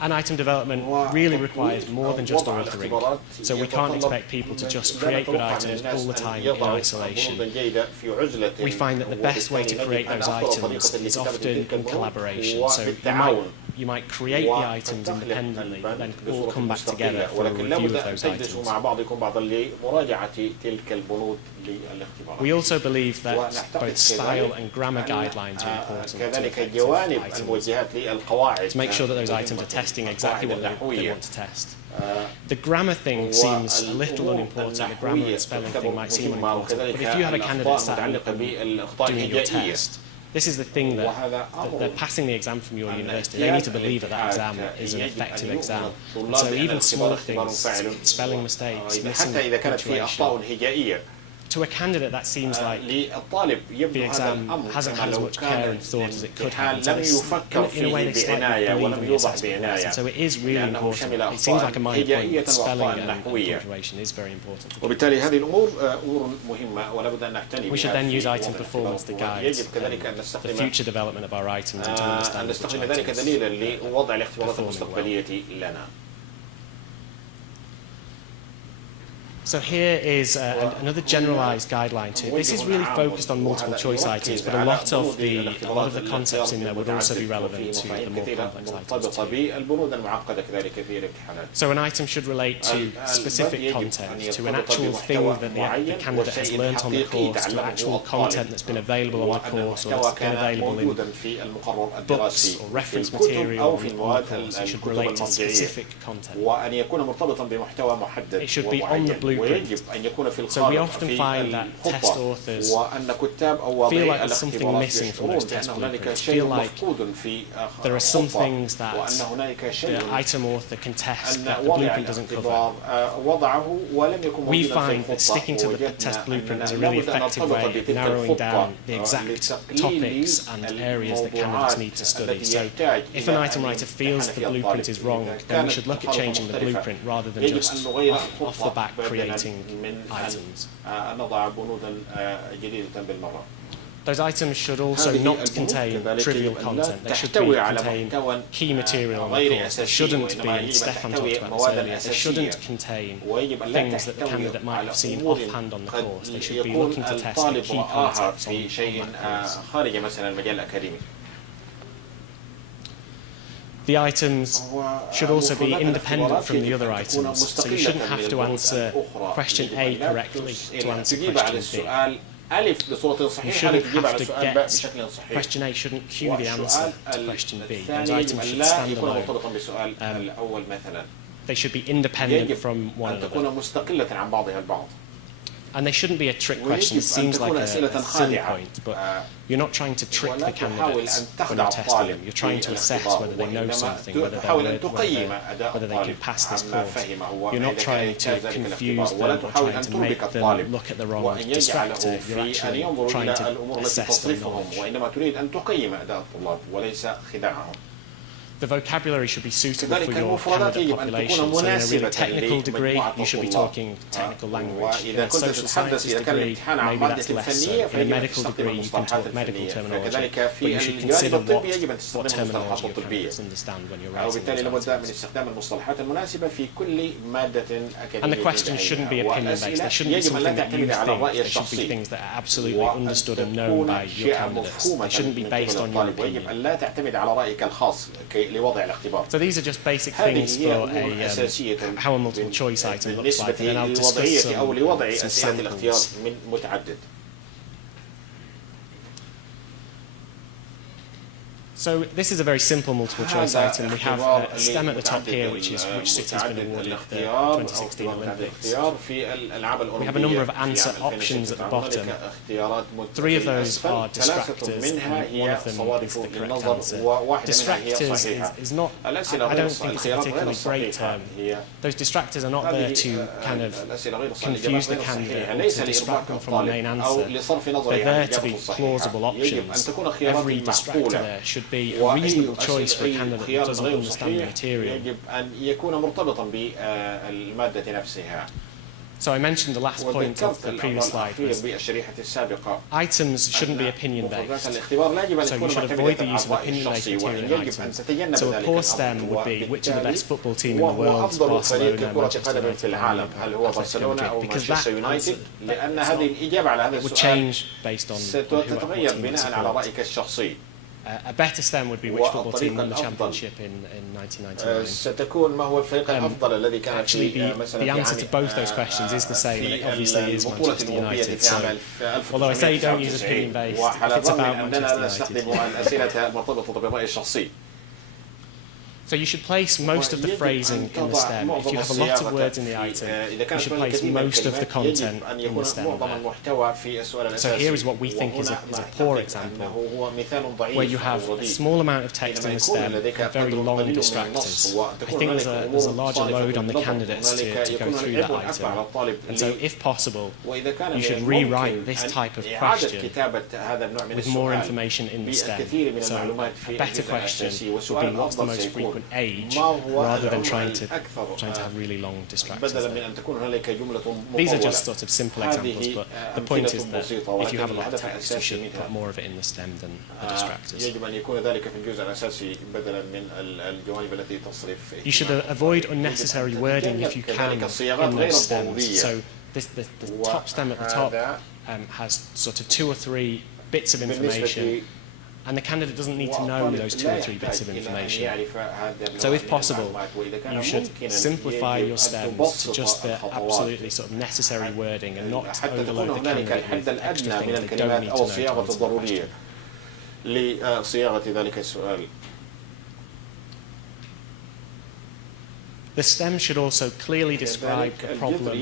And item development really requires more than just authoring. So we can't expect people to just create good items all the time in isolation. We find that the best way to create those items is often in collaboration. So you might create the items independently, but then all come back together for a review of those items. We also believe that both style and grammar guidelines are important to make sure that those items are testing exactly what they want to test. The grammar thing seems a little unimportant, the grammar and spelling thing might seem unimportant, but if you have a candidate sat doing your test, This is the thing that they're passing the exam from your university. They need to believe that that exam is an effective exam. And so even smaller things, spelling mistakes, missing punctuation, to a candidate that seems like the exam hasn't had as much care and thought as it could have. In a way they slightly believe in the assessment works. And so it is really important. It seems like a minor point, but spelling and punctuation is very important. We should then use item performance to guide the future development of our items and to understand which items performing well. So here is another generalized guideline too. This is really focused on multiple choice items, but a lot of the concepts in there would also be relevant to the more complex items too. So an item should relate to specific content, to an actual thing that the candidate has learnt on the course, to actual content that's been available on the course or that's been available in books or reference material on the course. It should relate to specific content. It should be on the blueprint. So we often find that test authors feel like there's something missing from those test blueprints, feel like there are some things that the item author can test that the blueprint doesn't cover. We find that sticking to the test blueprint is a really effective way of narrowing down the exact topics and areas that candidates need to study. So if an item writer feels the blueprint is wrong, then we should look at changing the blueprint rather than just off the back creating items. Those items should also not contain trivial content. They should contain key material on the course. They shouldn't be, and Stefan talked about this earlier, they shouldn't contain things that the candidate might have seen offhand on the course. They should be looking to test the key concepts on that course. The items should also be independent from the other items, so you shouldn't have to answer question A correctly to answer question B. You shouldn't have to get question A, shouldn't cue the answer to question B. Those items should stand alone. They should be independent from one another. And they shouldn't be a trick question. It seems like a silly point, but you're not trying to trick the candidates when you're testing them. You're trying to assess whether they know something, whether they can pass this course. You're not trying to confuse them or trying to make them look at the wrong distractor. You're actually trying to assess their knowledge. The vocabulary should be suitable for your candidate population. So in a really technical degree, you should be talking technical language. In a social sciences degree, maybe that's less so. In a medical degree, you can talk medical terminology, but you should consider what terminology your candidates understand when you're writing those items. And the questions shouldn't be opinion-based. They shouldn't be something that you think. They should be things that are absolutely understood and known by your candidates. They shouldn't be based on your opinion. So these are just basic things for how a multiple choice item looks like, and then I'll discuss some samples. So this is a very simple multiple choice item. We have a STEM at the top here, which city has been awarded the 2016 Olympics. We have a number of answer options at the bottom. 3 of those are distractors, and 1 of them is the correct answer. Distractors is not, I don't think it's a particularly great term. Those distractors are not there to kind of confuse the candidate or to distract them from the main answer. They're there to be plausible options. Every distractor there should be a reasonable choice for a candidate who doesn't understand the material. So I mentioned the last point of the previous slide was items shouldn't be opinion-based. So you should avoid the use of opinion-based material in items. So a poor STEM would be which are the best football team in the world, Barcelona, Manchester United, Atletico Madrid, because that answer would change based on what team it's supporting. A better STEM would be which football team won the championship in 1999. Actually, the answer to both those questions is the same, and it obviously is Manchester United. So, although I say don't use opinion-based, if it's about Manchester United. So you should place most of the phrasing in the stem. If you have a lot of words in the item, you should place most of the content in the stem there. So here is what we think is a poor example, where you have a small amount of text in the stem and very long distractors. I think there's a larger load on the candidates to go through that item. And so if possible, you should rewrite this type of question with more information in the stem. So a better question would be, what's the most frequent age, rather than trying to have really long distractors there. These are just sort of simple examples, but the point is that if you have a lot of text, you should put more of it in the stem than the distractors. You should avoid unnecessary wording if you can in those stems. So the top stem at the top has sort of 2 or 3 bits of information, and the candidate doesn't need to know those 2 or 3 bits of information. So if possible, you should simplify your stems to just the absolutely sort of necessary wording and not overload the candidate with extra things they don't need to know to answer the question. The stem should also clearly describe the problem or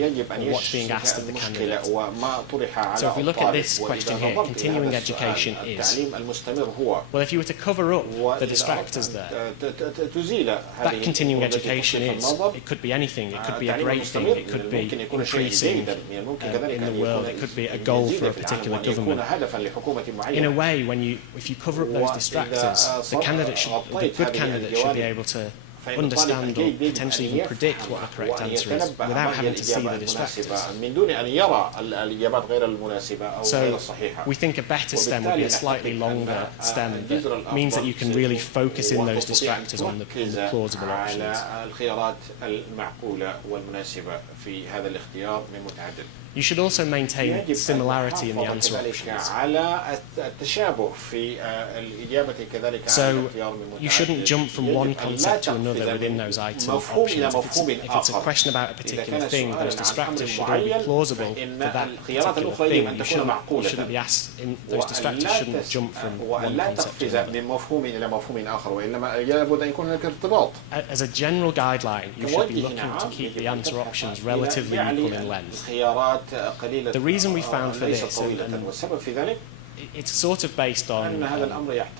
what's being asked of the candidate. So if we look at this question here, continuing education is, well, if you were to cover up the distractors there, that continuing education is, it could be anything, it could be a great thing, it could be increasing in the world, it could be a goal for a particular government. In a way, if you cover up those distractors, the good candidate should be able to understand or potentially even predict what the correct answer is without having to see the distractors. So we think a better stem would be a slightly longer stem that means that you can really focus in those distractors on the plausible options. You should also maintain similarity in the answer options. So you shouldn't jump from one concept to another within those item options. If it's a question about a particular thing, those distractors should all be plausible for that particular thing. You shouldn't be asked, those distractors shouldn't jump from one concept to another. As a general guideline, you should be looking to keep the answer options relatively equal in length. The reason we found for this, and it's sort of based on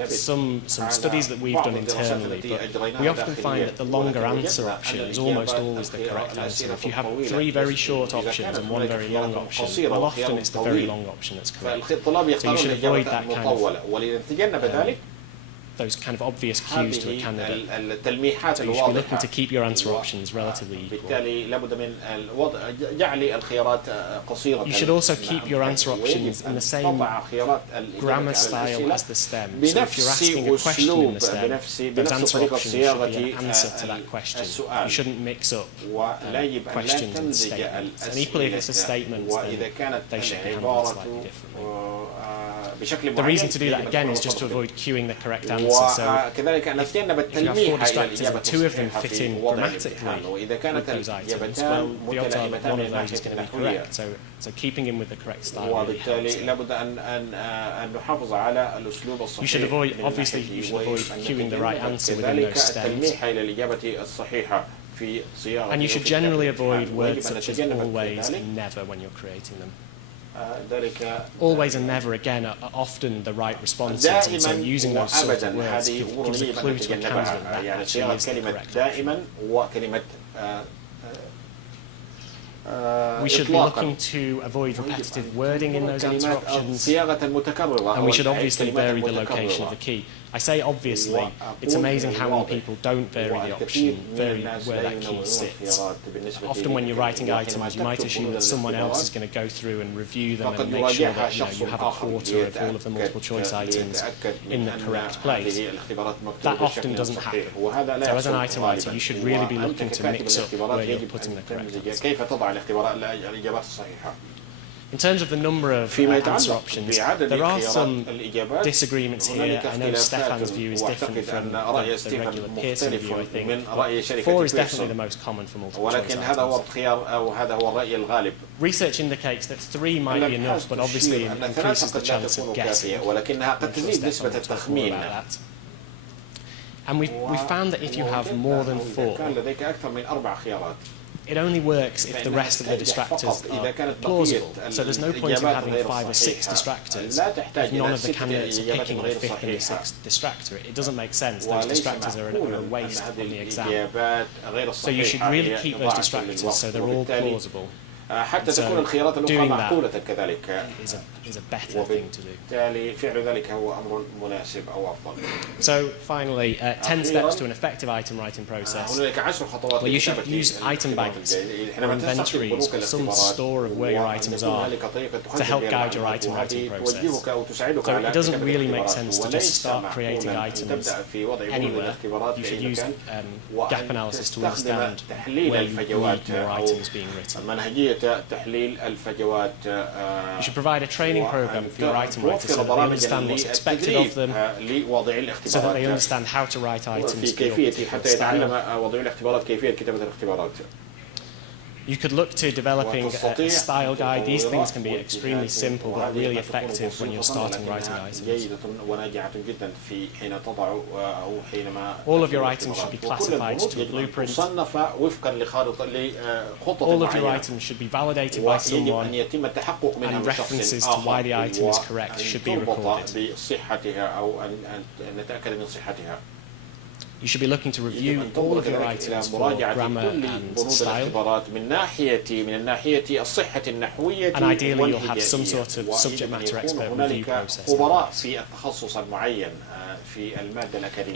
some studies that we've done internally, but we often find that the longer answer option is almost always the correct answer. If you have 3 very short options and 1 very long option, well, often it's the very long option that's correct. So you should avoid that kind of those kind of obvious cues to a candidate. So you should be looking to keep your answer options relatively equal. You should also keep your answer options in the same grammar style as the stem. So if you're asking a question in the stem, those answer options should be an answer to that question. You shouldn't mix up questions and statements. And equally, if it's a statement, then they should be handled slightly differently. The reason to do that again is just to avoid cueing the correct answer. So if you have 4 distractors and 2 of them fit in grammatically with those items, well, the odds are that one of those is going to be correct. So keeping in with the correct style really helps. You should avoid, obviously, cueing the right answer within those stems. And you should generally avoid words such as always and never when you're creating them. Always and never, again, are often the right responses, and so using those sorts of words gives a clue to a candidate that actually is the correct option. We should be looking to avoid repetitive wording in those answer options, and we should obviously vary the location of the key. I say obviously, it's amazing how many people don't vary the option, vary where that key sits. Often when you're writing items, you might assume that someone else is going to go through and review them and make sure that you have a quarter of all of the multiple choice items in the correct place. That often doesn't happen. So as an item writer, you should really be looking to mix up where you're putting the correct answer. In terms of the number of answer options, there are some disagreements here. I know Stefan's view is different from the regular Pearson view, I think. 4 is definitely the most common for multiple choice items. Research indicates that 3 might be enough, but obviously it increases the chance of guessing. And we found that if you have more than 4, كان لديك أكثر من 4 خيارات. it only works if the rest of the distractors are plausible. So there's no point in having 5 or 6 distractors if none of the candidates are picking the 5th and the 6th distractor. It doesn't make sense. Those distractors are a waste on the exam. So you should really keep those distractors so they're all plausible. حتى تكون الخيارات الأخرى معقولة كذلك. is a better thing to do. بالتالي فعل ذلك هو أمر مناسب أو أفضل. So finally, 10 steps to an effective item writing process. هنالك 10 خطوات. Well, you should use item banks or inventories or some store of where your items are to help guide your item writing process. So it doesn't really make sense to just start creating items anywhere. You should use gap analysis to understand where you need more items being written. تحليل الفجوات. You should provide a training program for your item writers so that they understand what's expected of them, so that they understand how to write items for your حتى يتعلم وضعي الاختبارات كيفية كتابة الاختبارات. You could look to developing a style guide. These things can be extremely simple but really effective when you're starting writing items. All of your items should be classified to a blueprint. All of your items should be validated by someone, and references to why the item is correct should be recorded. You should be looking to review all of your items for grammar and style. And ideally you'll have some sort of subject matter expert review process.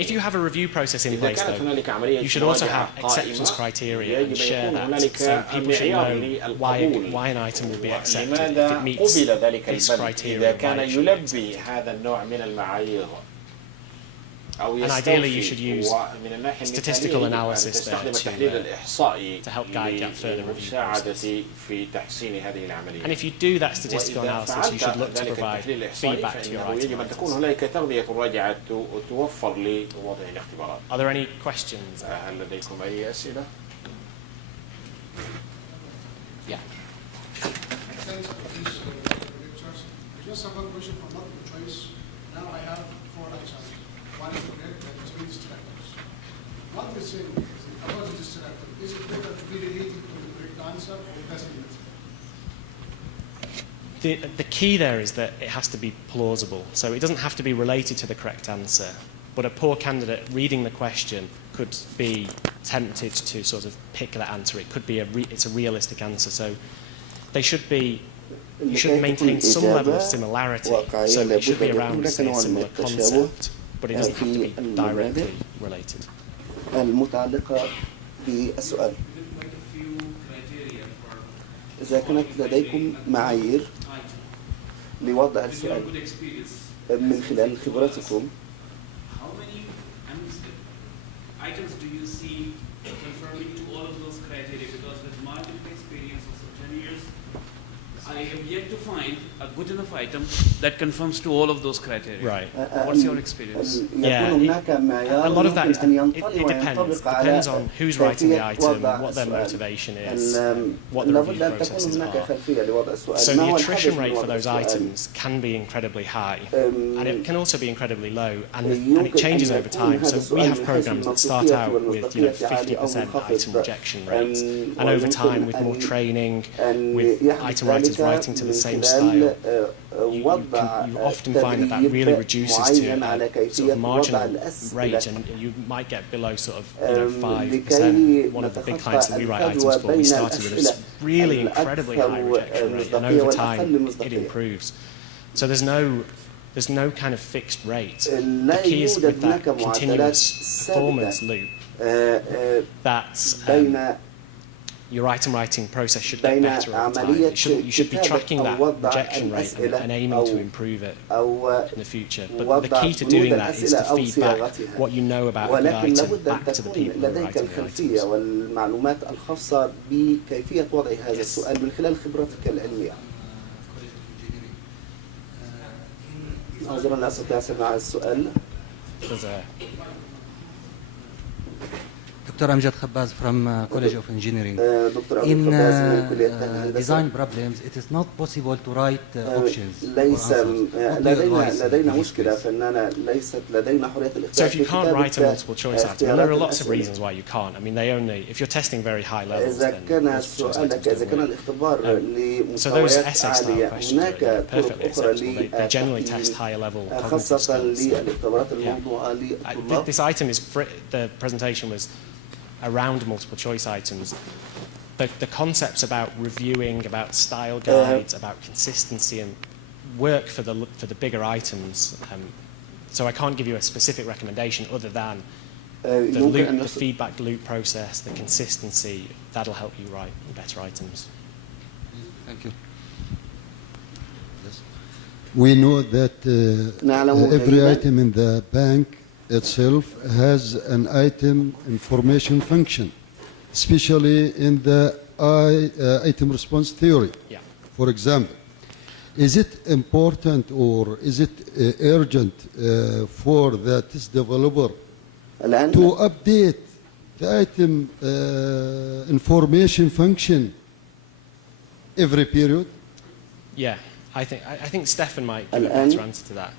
If you have a review process in place though, you should also have acceptance criteria and share that, so people should know why an item will be accepted. If it meets this criteria, why it should be accepted. And ideally you should use statistical analysis there to help guide that further review process. And if you do that statistical analysis, you should look to provide feedback to your item writers. Are there any questions? Yeah. Thanks for these lectures. Just have one question for multiple choice. Now I have 4 answers. One is correct, that is 3 distractors. What we're saying is, about the distractor, is it better to be related to the correct answer or doesn't it? The key there is that it has to be plausible. So it doesn't have to be related to the correct answer. But a poor candidate reading the question could be tempted to sort of pick that answer. It could be it's a realistic answer. So they should be. You should maintain some level of similarity. So it should be around say, a similar concept. But it doesn't have to be directly related. المتعلقة بالسؤال. إذا كانت لديكم معايير لوضع السؤال من خلال خبرتكم. Items do you see conforming to all of those criteria? Because with my experience of 10 years, I have yet to find a good enough item that conforms to all of those criteria. Right. What's your experience? Yeah, a lot of that is, it depends. Depends on who's writing the item, what their motivation is, what the review processes are. So the attrition rate for those items can be incredibly high, and it can also be incredibly low, and it changes over time. So we have programs that start out with 50% item rejection rates, and over time, with more training, with item writers writing to the same style, you often find that really reduces to a sort of marginal rate, and you might get below sort of 5%. One of the big clients that we write items for, we started with a really incredibly high rejection rate, and over time it improves. So there's no kind of fixed rate. The key is with that continuous performance loop that your item writing process should get better over time. You should be tracking that rejection rate and aiming to improve it in the future. But the key to doing that is to feed back what you know about the item back to the people who are writing the items. والمعلومات الخاصة بكيفية وضع هذا السؤال من خلال خبرتك العلمية. أعذرا لا أستطيع سماع السؤال. Dr. Amjad Khabbaz from College of Engineering. In design problems, it is not possible to write options. So if you can't write a multiple choice item, well, there are lots of reasons why you can't. I mean, if you're testing very high levels, then multiple choice items don't work. So those essay-style questions are perfectly acceptable. They generally test higher level cognitive skills. This item the presentation was around multiple choice items. The concepts about reviewing, about style guides, about consistency and work for the bigger items. So I can't give you a specific recommendation other than the feedback loop process, the consistency. That'll help you write better items. Thank you. We know that every item in the bank itself has an item information function, especially in the item response theory. Yeah. For example, is it important or is it urgent for the test developer to update the item information function every period? Yeah, I think Stefan might give a better answer to that.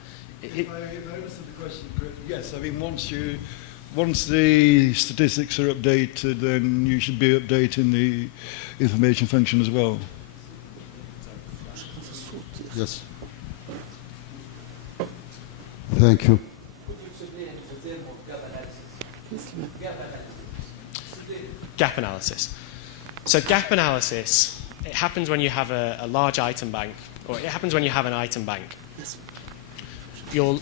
If I understood the question correctly, yes. I mean, once the statistics are updated, then you should be updating the information function as well. Yes. Thank you. Gap analysis. So gap analysis, it happens when you have a large item bank, or it happens when you have an item bank. You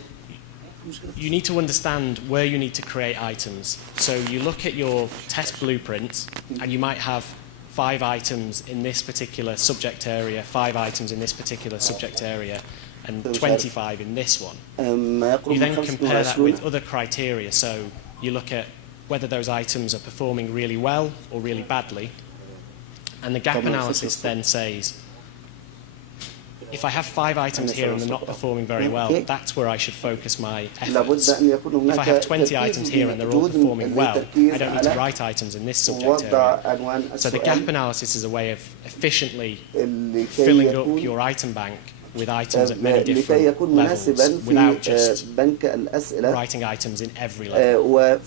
need to understand where you need to create items. So you look at your test blueprint, and you might have 5 items in this particular subject area, 5 items in this particular subject area, and 25 in this one. You then compare that with other criteria. So you look at whether those items are performing really well or really badly. And the gap analysis then says, if I have 5 items here and they're not performing very well, that's where I should focus my efforts. If I have 20 items here and they're all performing well, I don't need to write items in this subject area. So the gap analysis is a way of efficiently filling up your item bank with items at many different levels without just writing items in every level.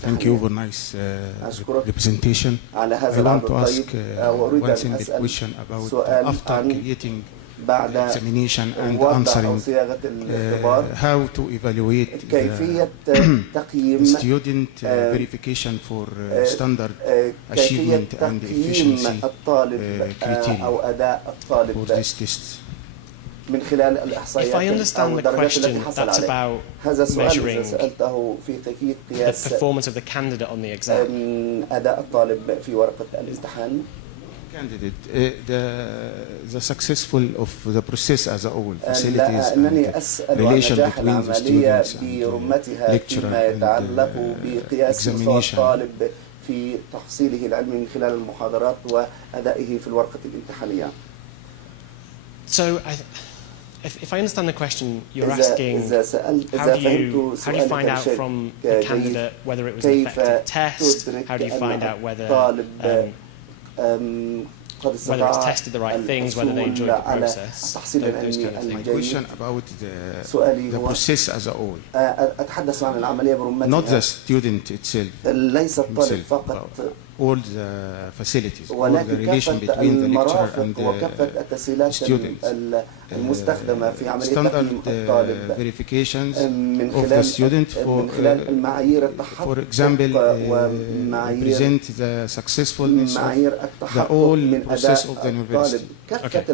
Thank you for nice representation. I want to ask one simple question about after creating the examination and answering how to evaluate the student verification for standard achievement and efficiency criteria for this test. If I understand the question, that's about measuring the performance of the candidate on the exam. Candidate, the successful of the process as a whole, facilities and relation between the students and lecturer and examination. في تحصيله العلمي من خلال المحاضرات وأدائه في الورقة الامتحانية. So if I understand the question, you're asking how do you find out from the candidate whether it was an effective test? How do you find out whether it's tested the right things, whether they enjoyed the process? Those kind of things. My question about the process as a whole. Not the student itself, all the facilities, all the relation between the lecturer and the student. Standard verifications of the student, for example, present the successfulness of the whole process of the university. Okay.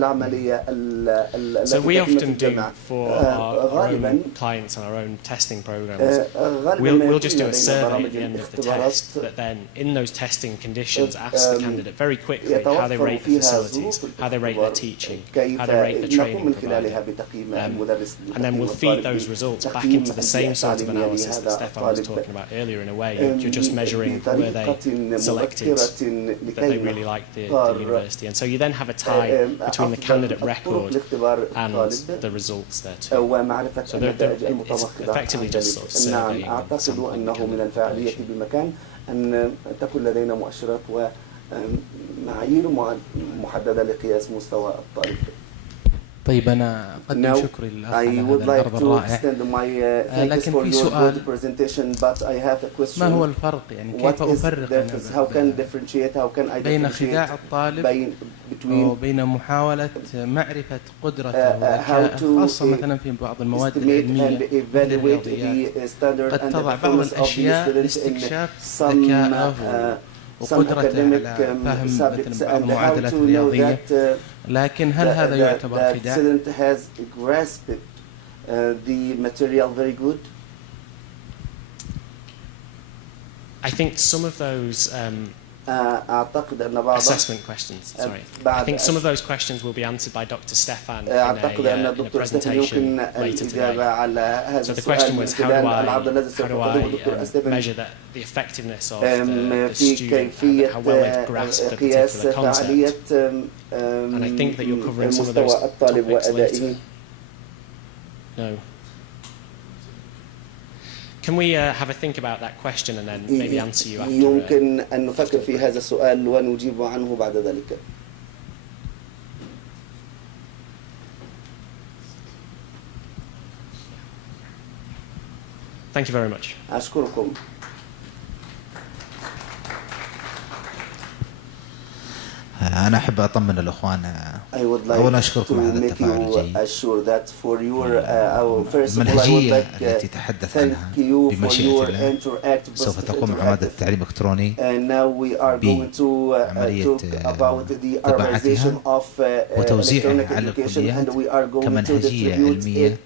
So we often do for our own clients and our own testing programs, we'll just do a survey at the end of the test that then in those testing conditions ask the candidate very quickly how they rate the facilities, how they rate their teaching, how they rate the training provided. And then we'll feed those results back into the same sort of analysis that Stefan was talking about earlier. In a way, you're just measuring where they selected that they really liked the university. And so you then have a tie between the candidate record and the results there too. ومعرفة So النتائج it's المتوقعة. effectively just sort of نعم surveying أعتقد أنه من الفاعلية بمكان أن تكون لدينا مؤشرات ومعايير محددة لقياس مستوى الطالب. طيب أنا أقدم شكري للأخ على هذا العرض الرائع. لكن في سؤال ما هو الفرق يعني كيف أفرق بين خداع الطالب وبين محاولة معرفة قدرته وذكائه خاصة مثلا في بعض المواد العلمية مثل الرياضيات قد تضع بعض الأشياء لاستكشاف ذكائه وقدرته على فهم مثل بعض المعادلات الرياضية لكن هل هذا يعتبر خداع؟ I think some of those أعتقد أن بعض assessment questions. I think some of those questions will be answered by Dr. Stefan أعتقد أن in a الدكتور ستيفان يمكن الإجابة على هذا السؤال من خلال العرض الذي سوف يقدمه الدكتور ستيفان the effectiveness of the في student, كيفية how well they've grasped a قياس particular فعالية concept. And I think that you're covering some of those مستوى الطالب topics وأدائه. later. No. Can we have a think about that question and then maybe answer you after? يمكن أن نفكر في هذا السؤال ونجيب عنه بعد ذلك. Thank you very much. أشكركم. أنا أحب أطمن الأخوان. أولا أشكركم على التفاعل الجيد. المنهجية التي تحدث عنها بمشيئة الله سوف تقوم عمادة التعليم الإلكتروني بعملية طباعتها وتوزيعها على الكليات كمنهجية علمية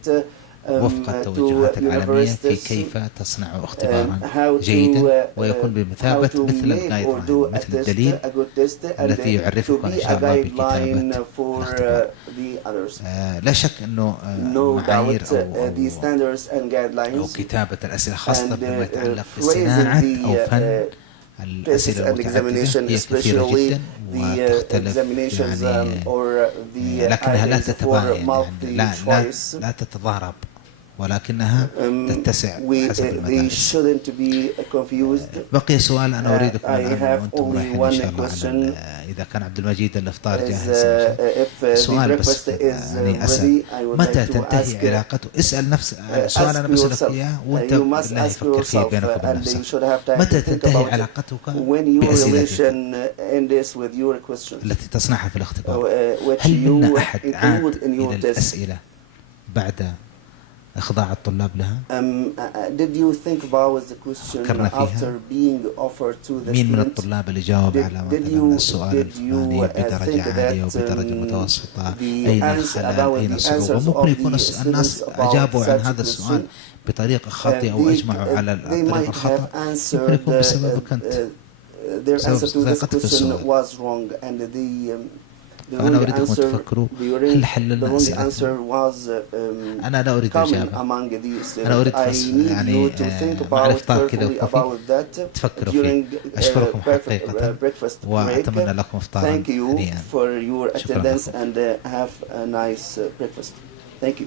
وفق التوجهات العالمية في كيف تصنع اختبارا جيدا ويكون بمثابة مثل الجايد لاين مثل الدليل الذي يعرفك إن شاء الله بكتابة الاختبار. لا شك أنه معايير أو كتابة الأسئلة خاصة فيما يتعلق بصناعة أو فن الأسئلة المتعددة هي كثيرة جدا وتختلف يعني لكنها لا تتباين يعني لا تتضارب ولكنها تتسع حسب المدارس. بقي سؤال أنا أريدكم وأنتم رايحين إن شاء الله إذا كان عبد المجيد الإفطار جاهز سؤال بس يعني أسأل متى تنتهي علاقته؟ اسأل نفس سؤال أنا بسألك إياه وأنت بالله يفكر فيه بينك وبين نفسك. متى تنتهي علاقتك بأسئلتك التي تصنعها في الاختبار؟ هل منا أحد عاد إلى الأسئلة بعد إخضاع الطلاب لها؟ فكرنا فيها. مين من الطلاب اللي جاوب على مثلا السؤال الفلاني بدرجة عالية وبدرجة متوسطة؟ أين الخلل؟ أين الصعوبة؟ ممكن يكون الناس أجابوا عن هذا السؤال بطريقة خاطئة أو أجمعوا على الطريقة الخطأ. ممكن يكون بسببك أنت بسبب طريقتك في السؤال. فأنا أريدكم تفكروا هل حللنا أسئلتنا؟ أنا لا أريد إجابة. أنا أريد يعني مع الإفطار كذا وكوفي تفكروا فيه. أشكركم حقيقة وأتمنى لكم إفطارا هنيئا. شكرا لكم.